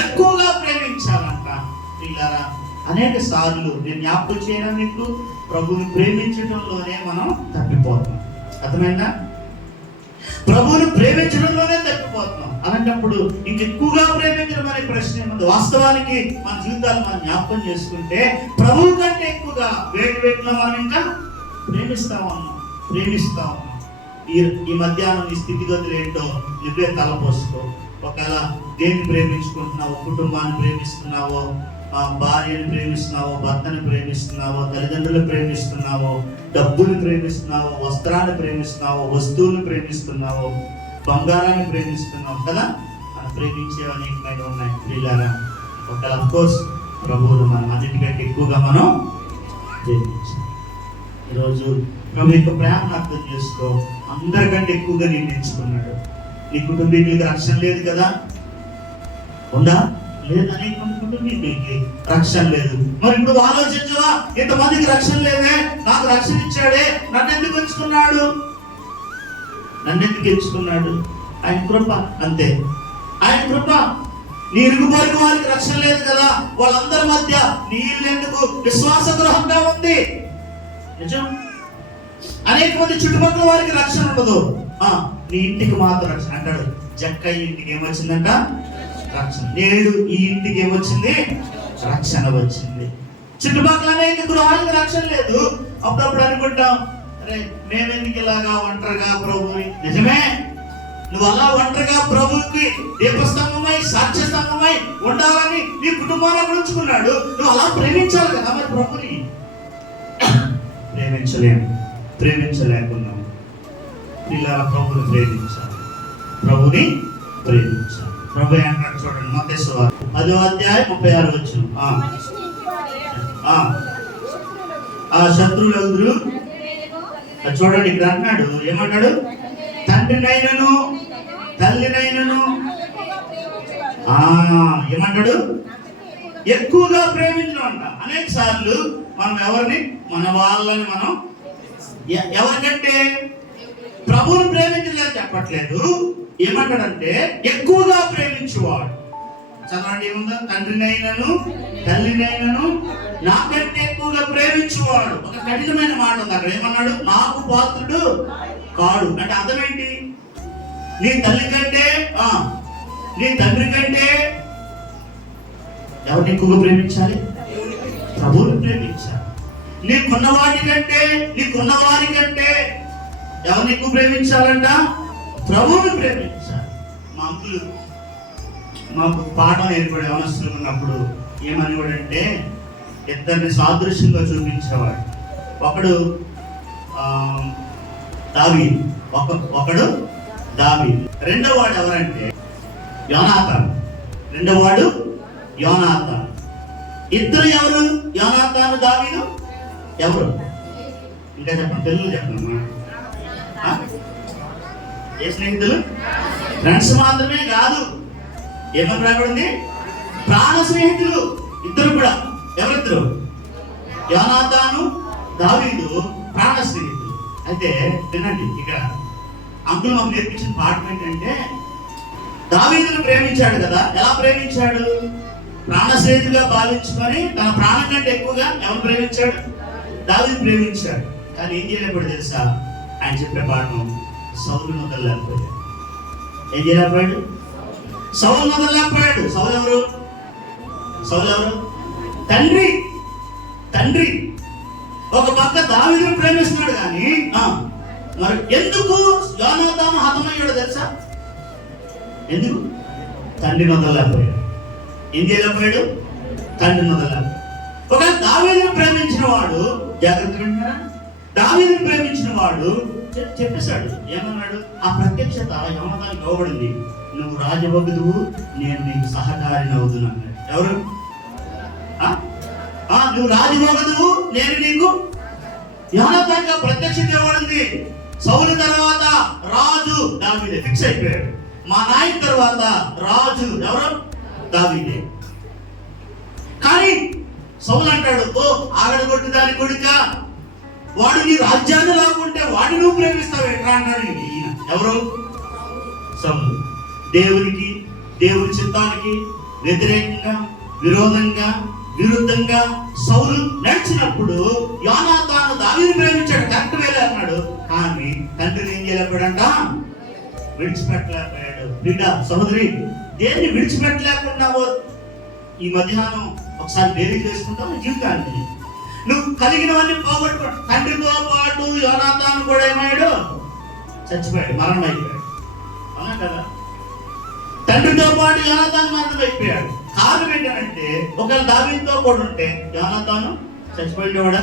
ఎక్కువగా ప్రేమించాలంట. పిల్లరా, అనేక సార్లు నేను జ్ఞాపకం చేయడం మీకు, ప్రభువుని ప్రేమించడంలోనే మనం తప్పిపోతాం. అర్థమైందా? ప్రభువుని ప్రేమించడంలోనే తప్పిపోతున్నాం. అలాంటప్పుడు ఇంకెక్కువగా ప్రేమించడం అనే ప్రశ్న ఏముంది? వాస్తవానికి మన జీవితాలు మనం జ్ఞాపకం చేసుకుంటే ప్రభువు కంటే ఎక్కువగా వేటిలో మనం ఇంకా ప్రేమిస్తా ఉన్నాం. ఈ మధ్యాహ్నం ఈ స్థితిగతులు ఏంటో నువ్వే తలపోసుకో. ఒకవేళ దేన్ని ప్రేమించుకుంటున్నావో, కుటుంబాన్ని ప్రేమిస్తున్నావో, భార్యని ప్రేమిస్తున్నావో, భర్తని ప్రేమిస్తున్నావో, తల్లిదండ్రులను ప్రేమిస్తున్నావో, డబ్బుని ప్రేమిస్తున్నావో, వస్త్రాన్ని ప్రేమిస్తున్నావో, వస్తువులను ప్రేమిస్తున్నావో, బంగారాన్ని ప్రేమిస్తున్నావు కదా. మనం ప్రేమించేవి అనేకమైన ఉన్నాయి పిల్లరా. ఒకవేళ అఫ్కోర్స్ ప్రభువును మనం అన్నిటికంటే ఎక్కువగా మనం ప్రేమించాలి. ఈరోజు ప్రభు యొక్క ప్రేమను అర్థం చేసుకో. అందరికంటే ఎక్కువగా నేను ఎంచుకున్నాడు. నీ కుటుంబీకులకి రక్షణ లేదు కదా, ఉందా? లేదు. అనేక మంది కుటుంబీకులకి రక్షణ లేదు. మరి ఇప్పుడు ఆలోచించవా, ఇంతమందికి రక్షణ లేదే, నాకు రక్షణ ఇచ్చాడే, నన్ను ఎందుకు ఎంచుకున్నాడు? ఆయన కృప, అంతే. ఆయన కృప. నీ ఇరుగుపొరుగు వారికి రక్షణ లేదు కదా, వాళ్ళందరి మధ్య నీ ఇల్లు ఎందుకు విశ్వాస గృహంగా ఉంది? నిజం. అనేక మంది చుట్టుపక్కల వారికి రక్షణ ఉండదు, నీ ఇంటికి మాత్రం రక్షణ. అంటాడు జక్కయ్య ఇంటికి ఏమొచ్చిందంట? రక్షణ. నేడు ఈ ఇంటికి ఏమొచ్చింది? రక్షణ వచ్చింది. చుట్టుపక్కల అనేక గృహాలకు రక్షణ లేదు. అప్పుడప్పుడు అనుకుంటాం, అరే మేమెందుకు ఇలాగా ఒంటరిగా ప్రభువుని. నిజమే, నువ్వు అలా ఒంటరిగా ప్రభువుకి దీపస్తంభమై సాక్ష్యస్తంభమై ఉండాలని నీ కుటుంబాన్ని ఉంచుకున్నాడు. నువ్వు అలా ప్రేమించాలి కదా. మరి ప్రభుని ప్రేమించలేకున్నాం. ఇలా ప్రభుని ప్రేమించాలి. ప్రభు అంటాడు చూడండి, మత్తయి సువార్త 10వ అధ్యాయం 36 వచనం. శత్రువులందరూ చూడండి, ఇక్కడ అంటున్నాడు, ఏమంటాడు? తండ్రినైనను తల్లినైనను ఏమంటాడు? ఎక్కువగా ప్రేమించడం అంట. అనేక సార్లు మనం ఎవరిని, మన వాళ్ళని మనం ఎవరికంటే ప్రభువుని ప్రేమించలేదు చెప్పట్లేదు. ఏమంటాడంటే ఎక్కువగా ప్రేమించేవాడు. చదవండి, ఏముందా? తండ్రినైనను తల్లినైనను నాకంటే ఎక్కువగా ప్రేమించేవాడు. ఒక కఠినమైన మాట ఉంది అక్కడ. ఏమన్నాడు? నాకు పాత్రుడు కాడు. అంటే అర్థం ఏంటి? నీ తల్లి కంటే, నీ తండ్రి కంటే ఎవరిని ఎక్కువగా ప్రేమించాలి? ప్రభువుని ప్రేమించాలి. నీకున్న వాటి కంటే, నీకున్న వారి కంటే ఎవరిని ఎక్కువ ప్రేమించాలంట? ప్రభువుని ప్రేమించాలి. మా అంకులు మాకు పాఠం ఏర్పడే అవసరం ఉన్నప్పుడు ఏమనివాడంటే, ఇద్దరిని సాదృశ్యంగా చూపించేవాడు. ఒకడు దావీదు, ఒకడు దావీదు. రెండో వాడు ఎవరంటే యోనాతాను. ఇద్దరు ఎవరు? యోనాతాను, దావీదు. ఎవరు? ఇంకా చెప్పండి, తెలుగు చెప్పండి. ఏ స్నేహితులు? ఫ్రెండ్స్ మాత్రమే కాదు, ఏమని రాబడింది? ప్రాణ స్నేహితులు. ఇద్దరు కూడా. ఎవరిద్దరు? యోనాతాను, దావీదు ప్రాణ స్నేహితులు. అయితే వినండి, ఇక్కడ అంకుల్ మాకు నేర్పించిన పాఠం ఏంటంటే, దావీదును ప్రేమించాడు కదా. ఎలా ప్రేమించాడు? ప్రాణ స్నేహితుడిగా భావించుకొని తన ప్రాణం కంటే ఎక్కువగా ఎవరు ప్రేమించాడు? దావీదు ప్రేమించాడు. కానీ ఏం చేయలేకపోయాడు తెలుసా? ఆయన చెప్పే పాఠం, సౌలును వదలలేకపోయాడు. ఏం చేయలేకపోయాడు? సౌలును వదలలేకపోయాడు. సౌలు ఎవరు? తండ్రి. ఒక పక్క దావీదును ప్రేమిస్తున్నాడు కానీ మరి ఎందుకు యోనాతాను హతమయ్యాడు తెలుసా? ఎందుకు? తండ్రిని వదలలేకపోయాడు. ఏం చేయలేకపోయాడు? తండ్రిని వదలలేకపోయాడు. ఒక దావీదును ప్రేమించిన వాడు, జాగ్రత్తగా వింటారా, దావీదును ప్రేమించిన వాడు చెప్పేశాడు. ఏమన్నాడు? ఆ ప్రత్యక్షత యోనాతానుకి ఇవ్వబడింది. నువ్వు రాజభక్తువు, నేను నీకు సహకారిని అవుతున్నా అన్నాడు. ఎవరు? నువ్వు రాజభక్తువు, నేను నీకు. యోనాతానుకి ప్రత్యక్షత ఇవ్వబడింది. సౌలు తర్వాత రాజు దావీదే ఫిక్స్ అయిపోయాడు. మా నాయన తర్వాత రాజు ఎవరు? దావీదే. కానీ సౌలు అంటాడు, ఆగడగొట్టు దాని కొడుక, వాడు నీ రాజ్యాన్ని లాక్కుంటే వాడిని నువ్వు ప్రేమిస్తావు ఎట్లా అన్నాడు ఈయన. ఎవరు? సౌలు. దేవుని చిత్తానికి వ్యతిరేకంగా, విరుద్ధంగా సౌలు నడిచినప్పుడు యోనాతాను దావీదుని ప్రేమించాడు, కరెక్ట్ వేలే అన్నాడు. కానీ తండ్రిని ఏం చేయలేకపోయాడంట, విడిచిపెట్టలేకపోయాడు. బిడ్డ, సహోదరి, దేన్ని విడిచిపెట్టలేకున్నావో ఈ మధ్యాహ్నం ఒకసారి బేరీ చేసుకుంటావు జీవితాన్ని. నువ్వు కలిగినవన్నీ పోగొట్టుకో. తండ్రితో పాటు యోనాతాను కూడా ఏమయ్యాడు, చచ్చిపోయాడు, మరణం అయిపోయాడు. అవునా కదా? తండ్రితో పాటు యోనాతాను మరణం అయిపోయాడు. కారణం ఏంటంటే ఒకవేళ దావీదుతో కూడా ఉంటే యోనాతాను చచ్చిపోయేవాడా?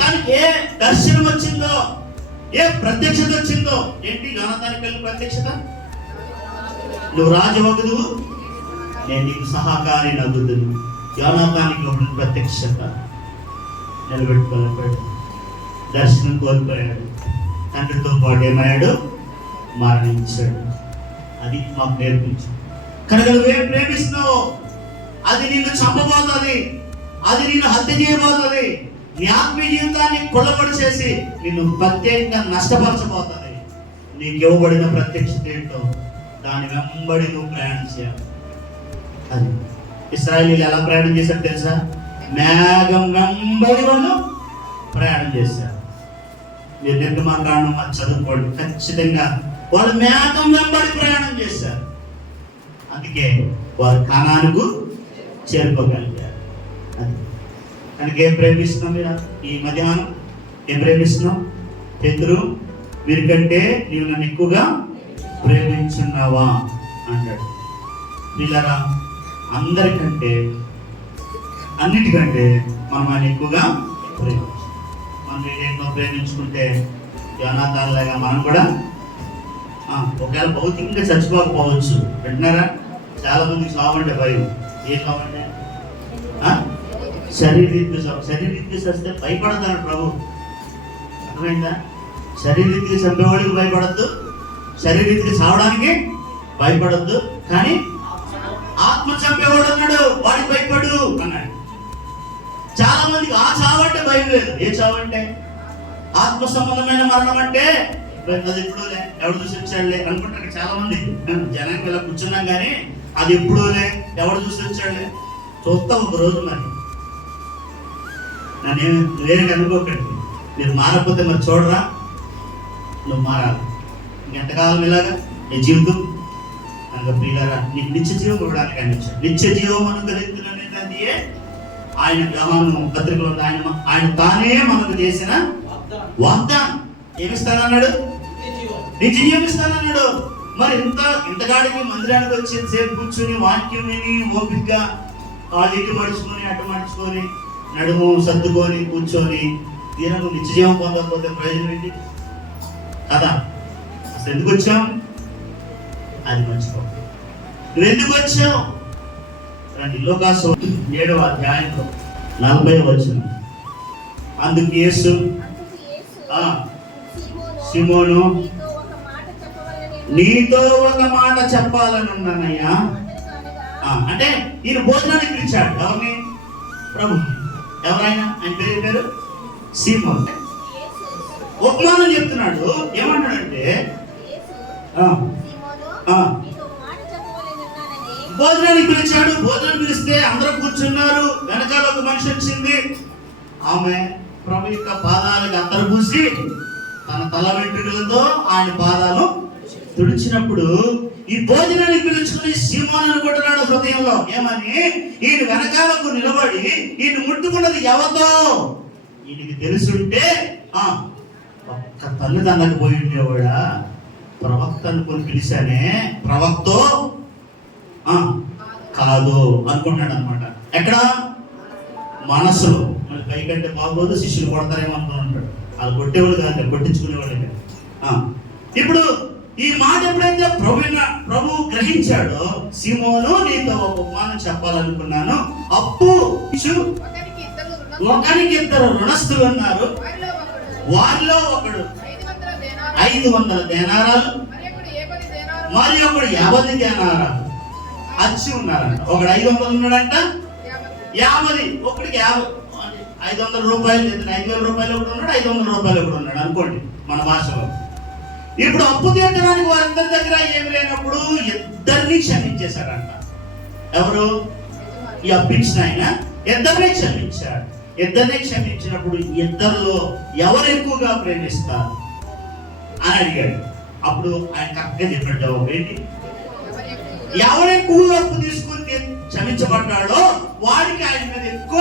దానికి ఏ దర్శనం వచ్చిందో, ఏ ప్రత్యక్షత వచ్చిందో? ఏంటి యోనాతానికి కలిగిన ప్రత్యక్షత? నువ్వు రాజవగుదువు, నేను నీకు సహకారి నగుదును. యోనాతానికి ఒక ప్రత్యక్షత నిలబెట్టుకోలేకపోయాడు, దర్శనం కోల్పోయాడు, తండ్రితో పాటు ఏమయ్యాడు, మరణించాడు. అది మాకు నేర్పించు. కనుక నువ్వేం ప్రేమిస్తున్నావు అది నిన్ను చంపబోతుంది, అది నిన్ను హత్య చేయబోతుంది, నీ ఆత్మీయ జీవితాన్ని కొల్లబడి చేసి నిన్ను ప్రత్యేకంగా నష్టపరచబోతుంది. నీకు ఇవ్వబడిన ప్రత్యక్షత ఏంటో దాని వెంబడి నువ్వు ప్రయాణం చేయాలి. అది ఇశ్రాయేలీయులు ఎలా ప్రయాణం చేశారు తెలుసా? మేఘం వెంబడి వాళ్ళు ప్రయాణం చేశారు. మీరు నిర్గమకాండం అది చదువుకోండి, ఖచ్చితంగా వాళ్ళు మేఘం వెంబడి ప్రయాణం చేశారు. అందుకే వారు కానానుకు చేరుకోగలిగారు. కనుక ఏం ప్రేమిస్తున్నాం మీరు ఈ మధ్యాహ్నం? ఏం ప్రేమిస్తున్నాం? పేతురు, వీరికంటే నీవు నన్ను ఎక్కువగా ప్రేమించున్నావా అంటాడు. వీళ్ళరా అందరికంటే, అన్నిటికంటే మనం ఆయన ఎక్కువగా ప్రేమించాం. మనం ఎన్నో ప్రేమించుకుంటే యోనాతానులాగా మనం కూడా ఒకవేళ భౌతికంగా చచ్చిపోకపోవచ్చు. వింటున్నారా? చాలా మందికి చావంటే భయం. ఏ చావంటే? శరీరీతికి చస్తే భయపడతాడు ప్రభు. అర్థమైందా? శరీరీతికి చంపేవాడికి భయపడద్దు, శరీరీతికి చావడానికి భయపడద్దు, కానీ ఆత్మ చంపేవాడు అన్నాడు వాడికి భయపడు అన్నాడు. చాలా మందికి ఆ చావంటే భయం లేదు. ఏ చావంటే? ఆత్మ సంబంధమైన మరణం అంటే అది ఎప్పుడోలే, ఎవడు చూసి వచ్చాడులే అనుకుంటారు చాలా మంది. జనానికి ఇలా కూర్చున్నాం కానీ అది ఎప్పుడోలే, ఎవడు చూసి వచ్చాడులే. చూస్తాం ఒక రోజు. మరి నన్ను వేరేగా అనుకోకండి. మీరు మారకపోతే మరి చూడరా, నువ్వు మారాలి. ఇంకెంతకాలం ఇలాగా నీ జీవితం? కనుక ప్రియులారా, నీకు నిత్య జీవం ఇవ్వడానికి ఆయన వచ్చాడు. నిత్య జీవం అనుగ్రహించుకునేది ఆయన యోహాను పత్రికలో ఉంది. ఆయన తానే మనకు చేసిన వాగ్దానం. ఏమిస్తానన్నాడు? నిత్య జీవం ఇస్తానన్నాడు. మరి ఇంతకాడికి మందిరానికి వచ్చి సేపు కూర్చుని వాక్యం విని ఓపికగా కాళ్ళు ఇటు మడుచుకొని అటు మడుచుకొని నడుము సర్దుకొని కూర్చొని దీనికి నిత్య జీవం పొందకపోతే ప్రయోజనం ఏంటి కదా? అసలు ఎందుకు వచ్చాం? అది మర్చిపో. నువ్వు ఎందుకు వచ్చావు? రండి, లోకాసు 7వ అధ్యాయంలో 40వ వచనం. అందుకు యేసు, సిమోను, నీతో ఒక మాట చెప్పాలనున్నానయ్యా. అంటే ఈయన భోజనానికి పిలిచాడు. ఎవరిని? ప్రభు. ఎవరైనా? ఆయన పేరు సిమోన్. ఉపమానం చెప్తున్నాడు. ఏమంటాడంటే భోజనానికి పిలిచాడు. భోజనం పిలిస్తే అందరూ కూర్చున్నారు. వెనకాల ఒక మనిషి వచ్చింది. ఆమె ప్రభు యొక్క పాదాలకు అత్తరు పూసి తన తల వెంట్రుకలతో ఆయన పాదాలు తుడిచినప్పుడు ఈ భోజనానికి పిలుచుకుని సీమోను అనుకుంటున్నాడు హృదయంలో. ఏమని? ఈయన వెనకాలకు నిలబడి ఈయన ముట్టుకున్నది ఎవరితో ఈయనకి తెలుసుంటే ఒక్క తల్లిదండ్రులకు పోయి ఉండేవాడా? ప్రవక్త అనుకుని పిలిచానే, ప్రవక్తో కాదు అనుకుంటాడు అనమాట. ఎక్కడ? మనసులో. పైకంటే బాగోదు, శిష్యులు కొడతారేమో అనుకుంటాడు. వాళ్ళు కొట్టేవాళ్ళు కాదు, కొట్టించుకునేవాళ్ళు. ఇప్పుడు ఈ మాట ఎప్పుడైతే ప్రభు గ్రహించాడో, సీమోను నీతో ఒక ఉపమానం చెప్పాలనుకున్నాను. అప్పు ఒకరికి ఇద్దరు రుణస్తులు ఉన్నారు. వారిలో ఒకడు 500 దేనారాలు, మరి ఒకడు 50 దేనారాలు అచ్చి ఉన్నారంట. ఒకడు 500 ఉన్నాడంట, 50. ఒకడికి 500 రూపాయలు, 5,000 రూపాయలు ఒకటి ఉన్నాడు, 500 రూపాయలు ఒకటి ఉన్నాడు అనుకోండి మన భాషలో. ఇప్పుడు అప్పు తీర్చడానికి వారందరి దగ్గర ఏమి లేనప్పుడు ఇద్దరిని క్షమించేశాడంట. ఎవరు? ఈ అప్పించిన ఆయన ఇద్దరిని క్షమించాడు. ఇద్దరిని క్షమించినప్పుడు ఇద్దరిలో ఎవరు ఎక్కువగా ప్రేమిస్తారు అని అడిగాడు. అప్పుడు ఆయన కరెక్ట్గా చెప్పాడు జవాబు ఏంటి? ఎవరు ఎక్కువగా అప్పు తీసుకుని క్షమించబడ్డాడో వాడికి ఆయన మీద ఎక్కువ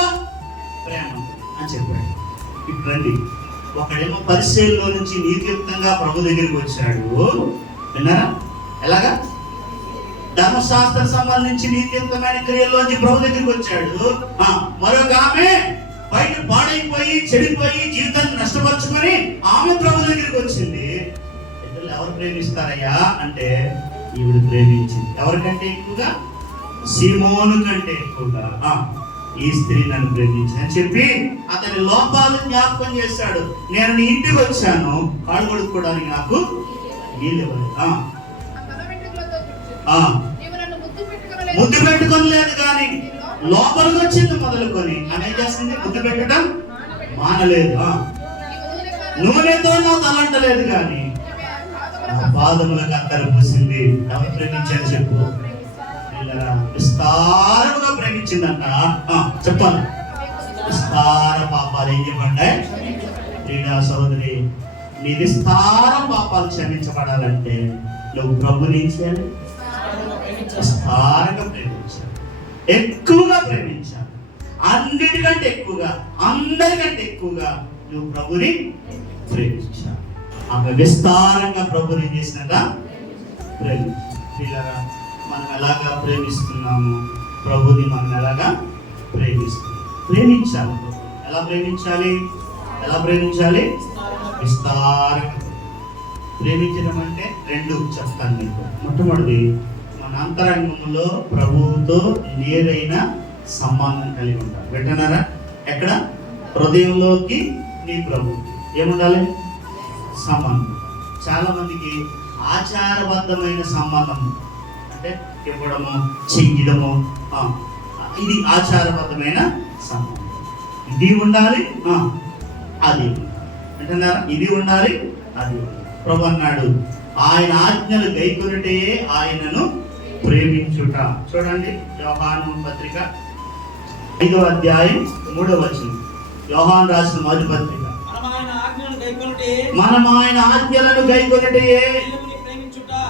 ప్రేమ అని చెప్పాడు. ఇప్పుడు రండి, ఒకడేమో పరిచయంలో నుంచి నీతియుక్తంగా ప్రభు దగ్గరికి వచ్చాడు. విన్నారా? ఎలాగా? ధర్మశాస్త్రం సంబంధించి నీతియుక్తమైన క్రియల్లోంచి ప్రభు దగ్గరికి వచ్చాడు. మరొక ఆమె బయట పాడైపోయి చెడిపోయి జీవితాన్ని నష్టపరుచుకొని ఆమె ప్రభు దగ్గరికి వచ్చింది. ఇద్దరు ఎవరు ప్రేమిస్తారయ్యా అంటే ఈవిడ ప్రేమించింది. ఎవరికంటే ఎక్కువగా? సీమోను కంటే ఎక్కువగా ఈ స్త్రీ నన్ను ప్రేమించింది అని చెప్పి అతని లోపాలు జ్ఞాపకం చేశాడు. నేను నీ ఇంటికి వచ్చాను, కాళ్ళు కొడుకోవడానికి నాకు నీళ్ళు ఇవ్వలేదు. ముద్దు పెట్టుకోలేదు కానీ లోపలికి వచ్చింది మొదలుకొని ఆమె ఏం చేస్తుంది? ముద్దు పెట్టడం మానలేదు. నూనెతో నా తలంటలేదు కానీ నా పాదములకు అత్తరు పూసింది. ఎవరు ప్రేమించారు చెప్పు? విస్తారముగా ప్రేమించిందంట. చెప్పాలి, విస్తార పాపాలు ఏం చెప్పండి? ప్రియా సహోదరి, నీ విస్తార పాపాలు క్షమించబడాలంటే నువ్వు ప్రభుని విస్తారంగా ప్రేమించాలి, ఎక్కువగా ప్రేమించాలి. అన్నిటికంటే ఎక్కువగా, అందరికంటే ఎక్కువగా నువ్వు ప్రభుని ప్రేమించాలి. ఆమె విస్తారంగా ప్రభుని చేసినట ప్రేమించాలి. మనం ఎలాగా ప్రేమిస్తున్నాము? ప్రభుని మనం ఎలాగా ప్రేమించాలి? ఎలా ప్రేమించాలి? ఎలా ప్రేమించాలి? విస్తారంగా ప్రేమించడం అంటే రెండు చెప్తాను మీకు. మొట్టమొదటి, మన అంతరంగంలో ప్రభువుతో నేరైన సంబంధం కలిగి ఉండాలి. వింటున్నారా? ఎక్కడ? హృదయంలోకి నీ ప్రభు ఏముండాలి? సంబంధం. చాలా మందికి ఆచారబద్ధమైన సంబంధం అంటే ఇవ్వడము, చెయ్యడము, ఇది ఆచారబద్ధమైన సంబంధం. ఇది ఉండాలి, అది అంటున్నారా? ఇది ఉండాలి, అది. ప్రభు అన్నాడు, ఆయన ఆజ్ఞలు గైకొనుటే ఆయనను ప్రేమించుట. చూడండి, యోహాను పత్రిక 5వ అధ్యాయం 3వ వచనం. యోహాను రాసిన మొదటి పత్రిక. మనం ఆయన ఆజ్ఞలను గైకొనుటే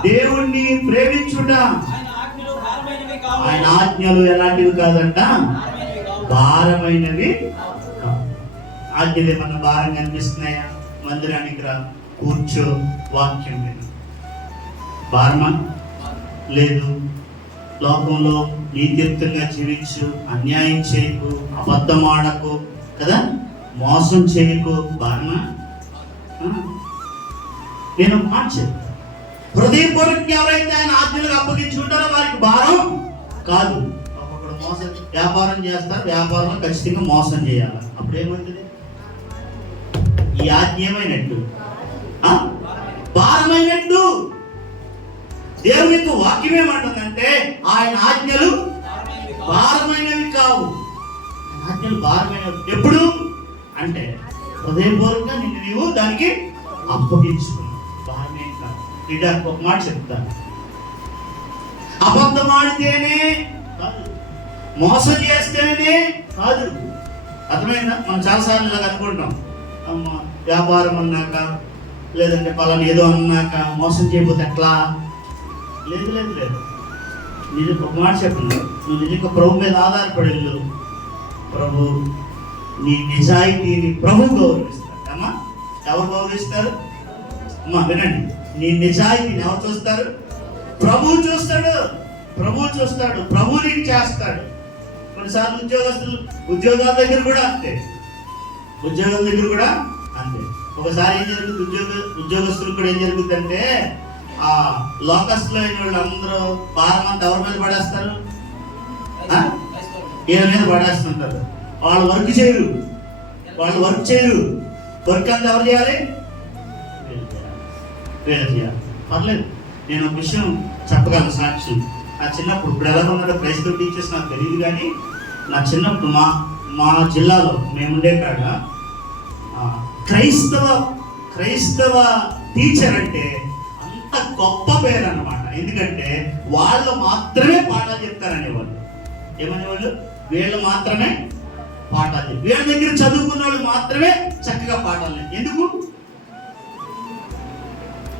దేవుణ్ణి ప్రేమించుట. ఆయన ఆజ్ఞలు ఎలాంటివి కాదంట? భారమైనవి. ఆజ్ఞలు ఏమన్నా భారంగా అనిపిస్తున్నాయా? మందిరానికి రా, కూర్చో, వాక్యం విను. భారమా? లేదు. లోకంలో నీతియుక్తంగా జీవించు, అన్యాయం చేయకు, అబద్ధం ఆడకు, కదా, మోసం చేయకు. భారమా? నేను మాట చెప్తాను, హృదయపూర్వకంగా ఎవరైతే ఆయన ఆజ్ఞలకు అప్పగించుకుంటారో వారికి భారం కాదు. ఒక్కొక్కడు మోసం వ్యాపారం చేస్తారు, వ్యాపారంలో ఖచ్చితంగా మోసం చేయాలి. అప్పుడు ఏమవుతుంది? ఈ ఆజ్ఞ ఏమైనట్టు? భారమైనట్టు. దేవుని యొక్క వాక్యం ఏమంటుందంటే ఆయన ఆజ్ఞలు భారమైనవి కావు. ఆజ్ఞలు భారమైనవి ఎప్పుడు అంటే హృదయపూర్వకంగా నీవు దానికి అప్పగించుకున్నావు. భారమే కాదు. ఇక ఒక మాట చెప్తాను, అబద్ధం ఆడితేనే కాదు, మోసం చేస్తేనే కాదు. అర్థమైందా? మనం చాలాసార్లు ఇలాగ అనుకుంటాం, అమ్మ వ్యాపారం అన్నాక లేదంటే పలానా ఏదో అన్నాక మోసం చేయకపోతే ఎట్లా? లేదు లేదు లేదు. నిజం ఒక మాట చెప్పండి, నువ్వు నిజంగా ప్రభు మీద ఆధారపడి వెళ్ళు. ప్రభు నీ నిజాయితీని ప్రభు గౌరవిస్తాడు. అమ్మా, ఎవరు గౌరవిస్తారు? అమ్మా వినండి, నీ నిజాయితీని ఎవరు చూస్తారు? ప్రభు చూస్తాడు. ప్రభు చూస్తాడు, ప్రభు నీకు చేస్తాడు. కొన్నిసార్లు ఉద్యోగాల దగ్గర కూడా అంతే. ఉద్యోగాల దగ్గర కూడా అంతే. ఒకసారి ఏం జరుగుతుంది, ఉద్యోగస్తులకు కూడా ఏం జరుగుతుందంటే ఆ లోకస్లో అయిన వాళ్ళు అందరూ భారం అంతా ఎవరి మీద పడేస్తారు? వీళ్ళ మీద పడేస్తుంటారు. వాళ్ళు వర్క్ చేయరు. వర్క్ అంతా ఎవరు చేయాలి? వీళ్ళు చేయాలి. పర్లేదు, నేను ఒక విషయం చెప్పగలను సాక్షి. నా చిన్నప్పుడు, ఇప్పుడు ఎలా ఉన్నారో క్రైస్తవ టీచర్స్ నాకు తెలియదు, కానీ నా చిన్నప్పుడు మా జిల్లాలో మేముండే కాడ క్రైస్తవ టీచర్ అంటే అంత గొప్ప పేరు అన్నమాట. ఎందుకంటే వాళ్ళు మాత్రమే పాఠాలు చెప్తారనేవాళ్ళు. ఏమనేవాళ్ళు? వీళ్ళు మాత్రమే పాఠాలు చెప్పి, వీళ్ళ దగ్గర చదువుకున్న వాళ్ళు మాత్రమే చక్కగా పాఠాలు. ఎందుకు?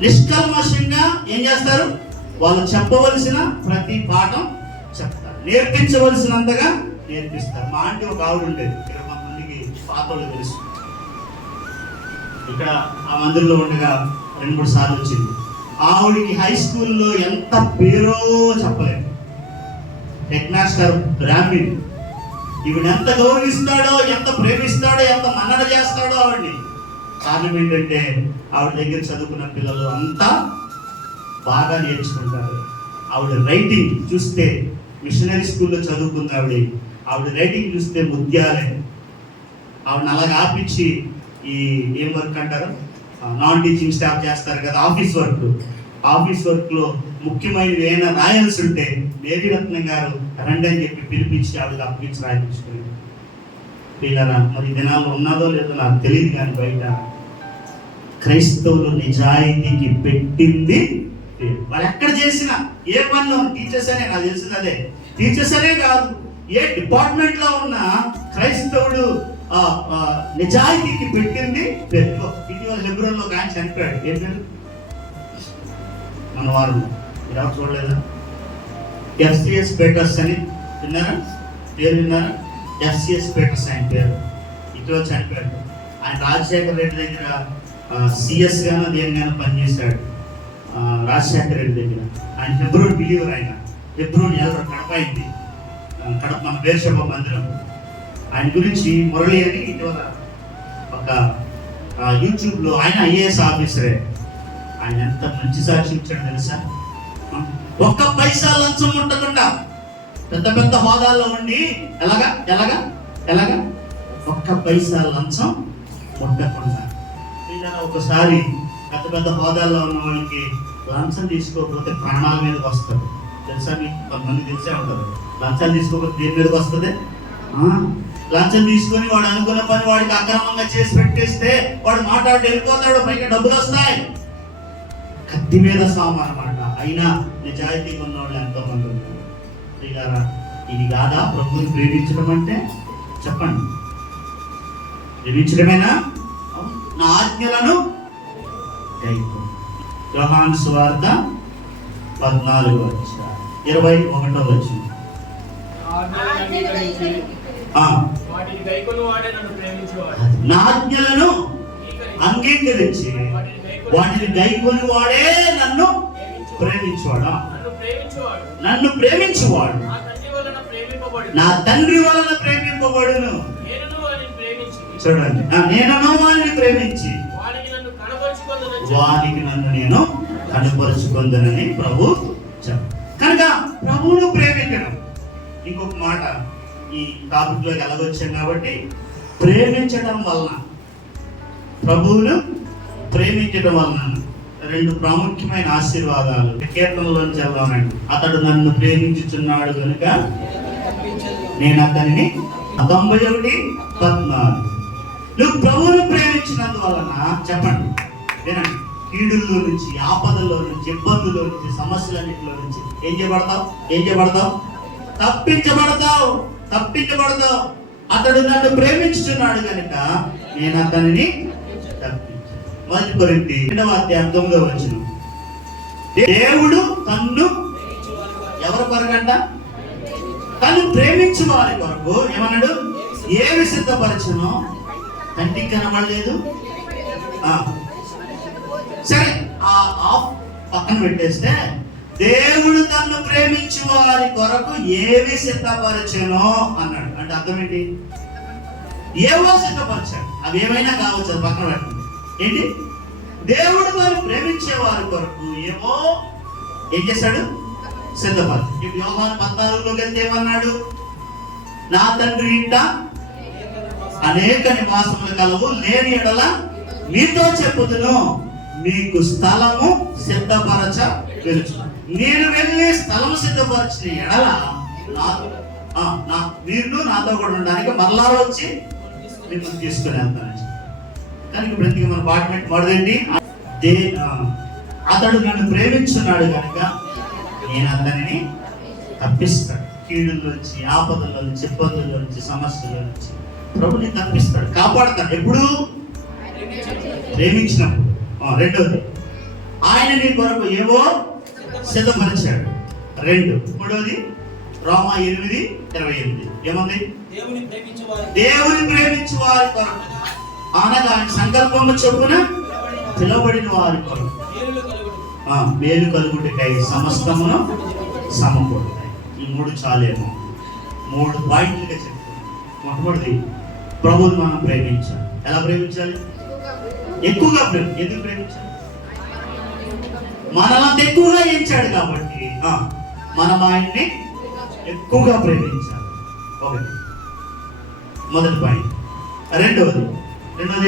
నిష్కల్మషంగా ఏం చేస్తారు? వాళ్ళు చెప్పవలసిన ప్రతి పాఠం చెప్తారు, నేర్పించవలసినంతగా నేర్పిస్తారు. మా ఆంటీ ఒక ఆవిడ ఉండేది, 20 మందికి పాతోళ్ళు తెలుసు. ఇక్కడ ఆ మందిరంలో ఉండగా 2-3 సార్లు వచ్చింది. ఆవిడికి హై స్కూల్లో ఎంత పేరో చెప్పలేదు. హెడ్ మాస్టర్ బ్రాహ్మణ్. ఈవిడ ఎంత గౌరవిస్తాడో, ఎంత ప్రేమిస్తాడో, ఎంత మన్నన చేస్తాడో ఆవిడ్ని. కారణం ఏంటంటే ఆవిడ దగ్గర చదువుకున్న పిల్లలు అంతా బాగా నేర్చుకుంటారు. ఆవిడ రైటింగ్ చూస్తే, మిషనరీ స్కూల్లో చదువుకుంది ఆవిడ రైటింగ్ చూస్తే ముత్యాలే. ఆవిడని అలాగ ఆపించి ఈ ఏం వర్క్ అంటారు, నాన్ టీచింగ్ స్టాఫ్ చేస్తారు కదా, ఆఫీస్ వర్క్లో ముఖ్యమైనవి ఏమైనా రాయాల్సి ఉంటే మేరీరత్నం గారు రండి అని చెప్పి పిలిపించి ఆవిడకి అప్పించి రాయించుకుని పిల్లరా. మరి దినాల్లో ఉన్నదో లేదో నాకు తెలియదు, కానీ బయట క్రైస్తవులు నిజాయితీకి పెట్టింది వాళ్ళు ఎక్కడ చేసినా, ఏ పనిలో టీచర్స్ అనే నాకు తెలిసింది అదే. టీచర్స్ అనే కాదు, ఏ డిపార్ట్మెంట్ లో ఉన్న క్రైస్తవుడు నిజాయితీకి పెట్టింది పేరు. ఇటీవల హెబ్రోన్లో ఒక ఆయన చనిపోయాడు. ఏ పేరు? మన వారు ఎవరు చూడలేదా? ఎఫ్సిఎస్ పీటర్స్ అని విన్నారా? పేరు విన్నారా? ఎఫ్సిఎస్ పీటర్స్ ఆయన పేరు. ఇటీవల చనిపోయాడు. ఆయన రాజశేఖర రెడ్డి దగ్గర సిఎస్ గానో దేనిగానో పనిచేశాడు. రాజశేఖర రెడ్డి దగ్గర. ఆయన హెబ్రోన్ బిలీవర్. ఆయన హెబ్రోన్ ఎవరు కడప అయింది, కడప మన బేర్షెబా మందిరం. ఆయన గురించి మురళి అని ఇటీవల ఒక యూట్యూబ్లో, ఆయన ఐఏఎస్ ఆఫీసరే. ఆయన ఎంత మంచి సాక్షి ఇచ్చాడు తెలుసా? ఒక్క పైసా లంచం ఉండకుండా పెద్ద పెద్ద హోదాల్లో ఉండి ఎలాగా ఒక్క పైసా లంచం ఉండకుండా. ఒకసారి పెద్ద పెద్ద హోదాల్లో ఉన్న వాళ్ళకి లంచం తీసుకోకపోతే ప్రాణాల మీదకి వస్తారు తెలుసా? మీకు కొంతమంది తెలిసే ఉంటారు. లంచాలు తీసుకోకపోతే దేని మీదకి వస్తుంది? లంచం తీసుకొని వాడు అనుకున్న పని వాడికి అక్రమంగా చేసి పెట్టేస్తే వాడు మాట్లాడి వెళ్ళిపోతాడు, పైగా డబ్బులు వస్తాయి. కత్తి మీద సాము అన్నమాట. అయినా నిజాయితీ ఉన్న వాళ్ళు ఎంతో మంది ఉన్నారు. ఇది కాదా ప్రభువుని ప్రేమించడం అంటే? చెప్పండి, ప్రేమించడమేనా? నా ఆజ్ఞలను యోహాను సువార్త 14:21. నా ఆజ్ఞలను అంగీకరించి వాటిని గైకొని వాడే నన్ను ప్రేమించువాడా? నన్ను ప్రేమించువాడు నా తండ్రి వలన ప్రేమింపబడును. చూడండి, నేను వాడిని ప్రేమించి వానికి నన్ను నేను కనపరుచుకుందనని ప్రభు చెప్పారు. కనుక ప్రభువును ప్రేమించడం. ఇంకొక మాట ఈ టాపిక్ లోకి ఎలాగొచ్చాం కాబట్టి, ప్రేమించడం వలన, ప్రభువును ప్రేమించడం వలన 2 ప్రాముఖ్యమైన ఆశీర్వాదాలు కీర్తనలో చదవాలండి. అతడు నన్ను ప్రేమించుచున్నాడు కనుక నేను అతనిని 91:14. నువ్వు ప్రభువును ప్రేమించినందువలన, చెప్పండి వినండి, కీడుల్లో నుంచి, ఆపదల్లో నుంచి, ఇబ్బందుల్లో నుంచి, సమస్యలన్నింటిలో నుంచి ఏం చేయబడతావు? తప్పించబడతావు. అతడు నన్ను ప్రేమించుచున్నాడు కనుక నేను అతనిని తప్పించాను. 1 కొరింథీ 2:9. దేవుడు తన్ను ఎవరి కొరకంట? తను ప్రేమించు వారి కొరకు ఏమన్నాడు? ఏమి సిద్ధపరచునో కంటికి కనబడలేదు. సరే, పక్కన పెట్టేస్తే, దేవుడు తన్ను ప్రేమించు వారి కొరకు ఏవి సిద్ధపరచునో అన్నాడు. అంటే అర్థం ఏంటి? ఏవో సిద్ధపరిచాడు. అవి ఏమైనా కావచ్చు, అది పక్కన పెట్టండి. ఏంటి? దేవుడు తను ప్రేమించే వారి కొరకు ఏవో ఏం చేశాడు? సిద్ధపరచు. ఇప్పుడు యోహాను 14:లోకి వెళ్తే ఏమన్నాడు? నా తండ్రి ఇంట అనేక నివాసములు కలవు, లేని ఎడల మీతో చెప్పుదును, మీకు స్థలము సిద్ధపరచ వెలుచు. నేను వెళ్ళి స్థలము సిద్ధపరిచిన ఎడల మీరు నాతో కూడా ఉండడానికి మరలా వచ్చి మిమ్మల్ని తీసుకుని వెళ్తాను. కానీ ఇప్పుడు ఎందుకు మన పార్ట్మెంట్ మొదలండి అతడు నన్ను ప్రేమించున్నాడు కనుక నేను అతనిని తప్పిస్తాడు. కీడుల నుంచి, ఆపదల నుంచి, ఇబ్బందుల నుంచి, సమస్యల నుంచి ప్రభుని తప్పిస్తాడు, కాపాడతాడు. ఎప్పుడు? ప్రేమించినప్పుడు. రెండోది, ఆయన నీ కొరకు ఏవో సిద్ధపరిచాడు. 2. మూడోది రోమా 8:28 ఏముంది? దేవుని ప్రేమించు వారి కొరకు అనగా ఆయన సంకల్పము చొప్పున పిలువబడిన వారి కొరకు మేలు కలుగుటకై సమస్తమును సమకూడతాయి. ఈ 3 చాలేమో. 3 పాయింట్లుగా చెప్తాను. మొట్టమొదటిది, ప్రభువుని మనం ప్రేమించాలి. ఎలా ప్రేమించాలి? ఎక్కువగా ఎందుకు ప్రేమించాలి? మనలంత ఎక్కువగా ఎంచాడు కాబట్టి మనం ఆయన్ని ఎక్కువగా ప్రేమించాలి. ఒకటి, మొదటి పాయింట్. రెండవది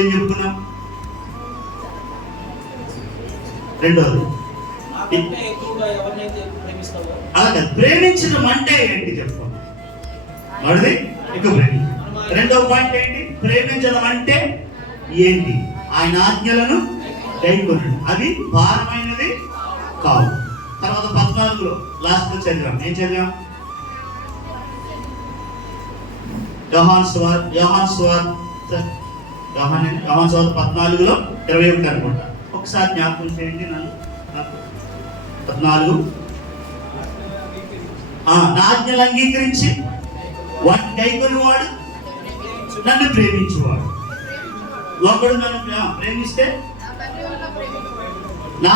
ఏం చెప్పుకున్నాం? రెండవది అలాగే ప్రేమించడం అంటే ఏంటి చెప్పుకున్నాం. మొదటిది ఎక్కువ ప్రేమించడం. రెండవ పాయింట్ ఏంటి? ప్రేమించడం అంటే ఏంటి? ఆయన ఆజ్ఞలను గైకొనడం. అవి భారమైనది కావు. తర్వాత 14లో లాస్ట్ లో చదివాం. ఏం చదివాం? యోహాను సువార్త 14లో 21 అనుకుంటా. ఒకసారి జ్ఞాపకం చేయండి నాకు. 14 నా ఆజ్ఞలు అంగీకరించి వాటిని గైకొని వాడు నన్ను ప్రేమించేవాడు. ఒకడు నన్ను ప్రేమిస్తే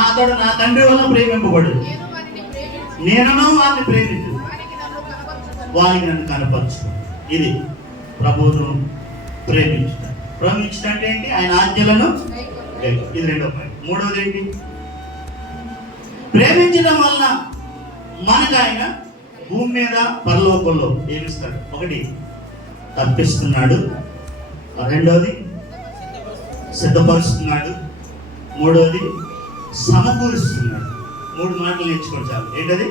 అతడు నా తండ్రి వల్ల ప్రేమింపబడు. నేను వారిని ప్రేమించు, వారికి నన్ను కనపరచు. ఇది ప్రభువును ప్రేమించడం. ప్రేమించడం అంటే ఏంటి? ఆయన ఆజ్ఞలను. ఇది రెండో పాయింట్. మూడవది ఏంటి? ప్రేమించడం వలన మనకు ఆయన భూమి మీద పరలోకంలో ఏమిస్తాడు? ఒకటి, తప్పిస్తున్నాడు. రెండవది, సిద్ధపరుస్తున్నాడు. మూడవది, సమకూరుస్తున్నాడు. 3 మాటలు నేర్చుకోండి చాలు. ఏంటది?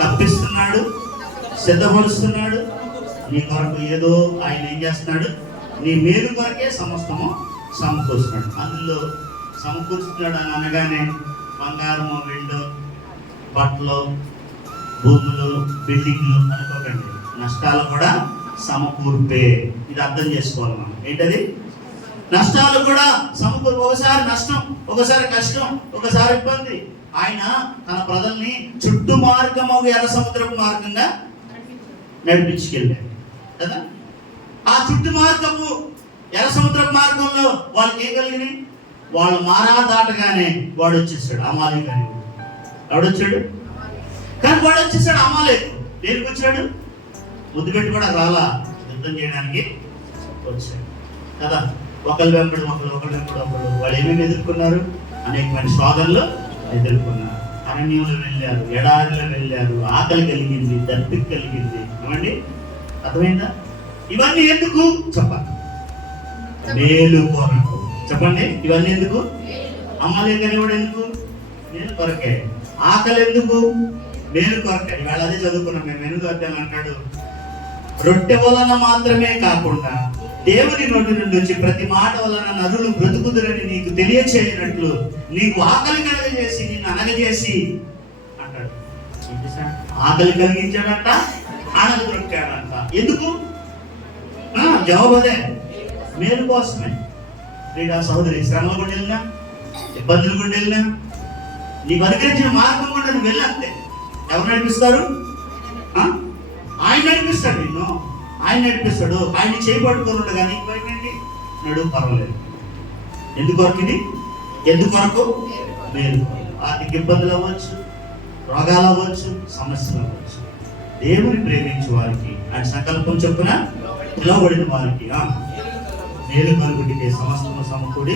తప్పిస్తున్నాడు, సిద్ధపరుస్తున్నాడు. నీ కొరకు ఏదో ఆయన ఏం చేస్తున్నాడు? నీ మేలు కొరకే సమస్తము సమకూరుస్తున్నాడు. అందులో సమకూరుస్తున్నాడు అని అనగానే బంగారము, వెండి, బట్టలు, భూములు, బిల్డింగ్లు అనుకోకండి. నష్టాలు కూడా సమకూర్పే. ఇది అర్థం చేసుకోవాలి మనం. ఏంటది? నష్టాలు కూడా సమకూర్పు. ఒకసారి నష్టం, ఒకసారి కష్టం, ఒకసారి ఇబ్బంది. ఆయన తన ప్రజల్ని చుట్టూ మార్గము ఎర్ర సముద్రపు మార్గంగా నడిపించుకెళ్ళాడు కదా. ఆ చుట్టు మార్గము ఎర్ర సముద్రపు మార్గంలో వాళ్ళకి ఏం కలిగినాయి? వాళ్ళు మారా దాటగానే వాడు వచ్చేసాడు, అమాలేకు. ఎవడొచ్చాడు? కానీ వాడు వచ్చేసాడు అమాలేకు. దేనికి వచ్చాడు? ముద్దు పెట్టి కూడా రాలా, యుద్ధం చేయడానికి వచ్చాడు కదా. ఒకరి వెంబడి ఒకరు వాళ్ళు ఏమేమి ఎదుర్కొన్నారు? అనేకమైన శోధనలు ఎదుర్కొన్నారు. అరణ్యంలో వెళ్ళారు, ఎడారిలో వెళ్ళారు, ఆకలి కలిగింది, దప్పిక కలిగింది. ఏమండి, అర్థమైందా? ఇవన్నీ ఎందుకు చెప్పండి? మేలు కొరకు. చెప్పండి, ఇవన్నీ ఎందుకు? అమ్మలేకని కూడా ఎందుకు? మేలు కొరకే. ఆకలి ఎందుకు? మేలు కొరకే. ఇవాళ అదే చదువుకున్నాం మేము. ఎందుకు అర్థం అంటాడు? రొట్టె వలన మాత్రమే కాకుండా దేవుని నోటి నుండి వచ్చి ప్రతి మాట వలన నరులు బ్రతుకుదురని నీకు తెలియచేయనట్లు నీకు ఆకలి కలగజేసి నిన్ను అనగజేసి అంటాడు. ఆకలి కలిగించాడంట, అనగదొక్కాడంట. ఎందుకు? జవాబు అదే, మేలు కోసమే. క్రీడా సహోదరి, శ్రమలు కూడా వెళ్ళినా, ఇబ్బందులు కూడా వెళ్ళినా, నీకు అనుగ్రహించిన మార్గం కూడా నువ్వు వెళ్ళంతే. ఎవరు నడిపిస్తారు? ఆయన నడిపిస్తాడు నిన్ను. ఆయన నడిపిస్తాడు. ఆయన చేయబట్టుకొని ఉండగా నీకు భయమేంటి? నడువు, పర్వాలేదు. ఎందుకొరకు ఇది? ఎందుకొరకు? మేలు. ఆర్థిక ఇబ్బందులు అవ్వచ్చు, రోగాలు అవ్వచ్చు, సమస్యలు అవ్వచ్చు. దేవుని ప్రేమించే వారికి, ఆయన సంకల్పం చొప్పున పిలువబడిన వారికి మేలు కలుగుడికే సమస్తము సమకూడి.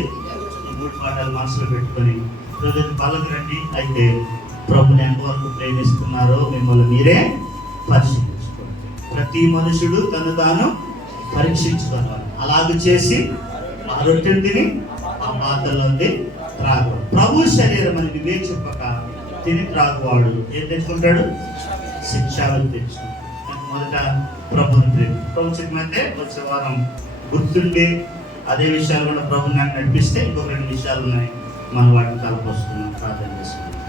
ఈ 3 పాఠాలు మనసులో పెట్టుకొని రోజు పల్లకి రండి. అయితే ప్రభుని ఎంతవరకు ప్రేమిస్తున్నారో మిమ్మల్ని మీరే పరిశీలించుకోండి. ప్రతి మనుషుడు తను తాను పరీక్షించుకోవాలి. అలాగ చేసి ఆ రొట్టెని తిని ఆ పాత్రలోకి త్రాగువాడు. ప్రభు శరీరం అని ఇవే చెప్పక తిని త్రాగువాడు ఏం తెచ్చుకుంటాడు? శిక్ష తెచ్చుకుంటాడు. మొదట ప్రభుని ప్రేమ. ప్రభు చెప్పినట్టే వచ్చే వారం గుర్తుండి అదే విషయాలు కూడా ప్రభుని నాకు నడిపిస్తే ఇంకొక 2 విషయాలు ఉన్నాయి. మనం వాటిని తలపోస్తున్నాం, ప్రార్థన చేసుకున్నాం.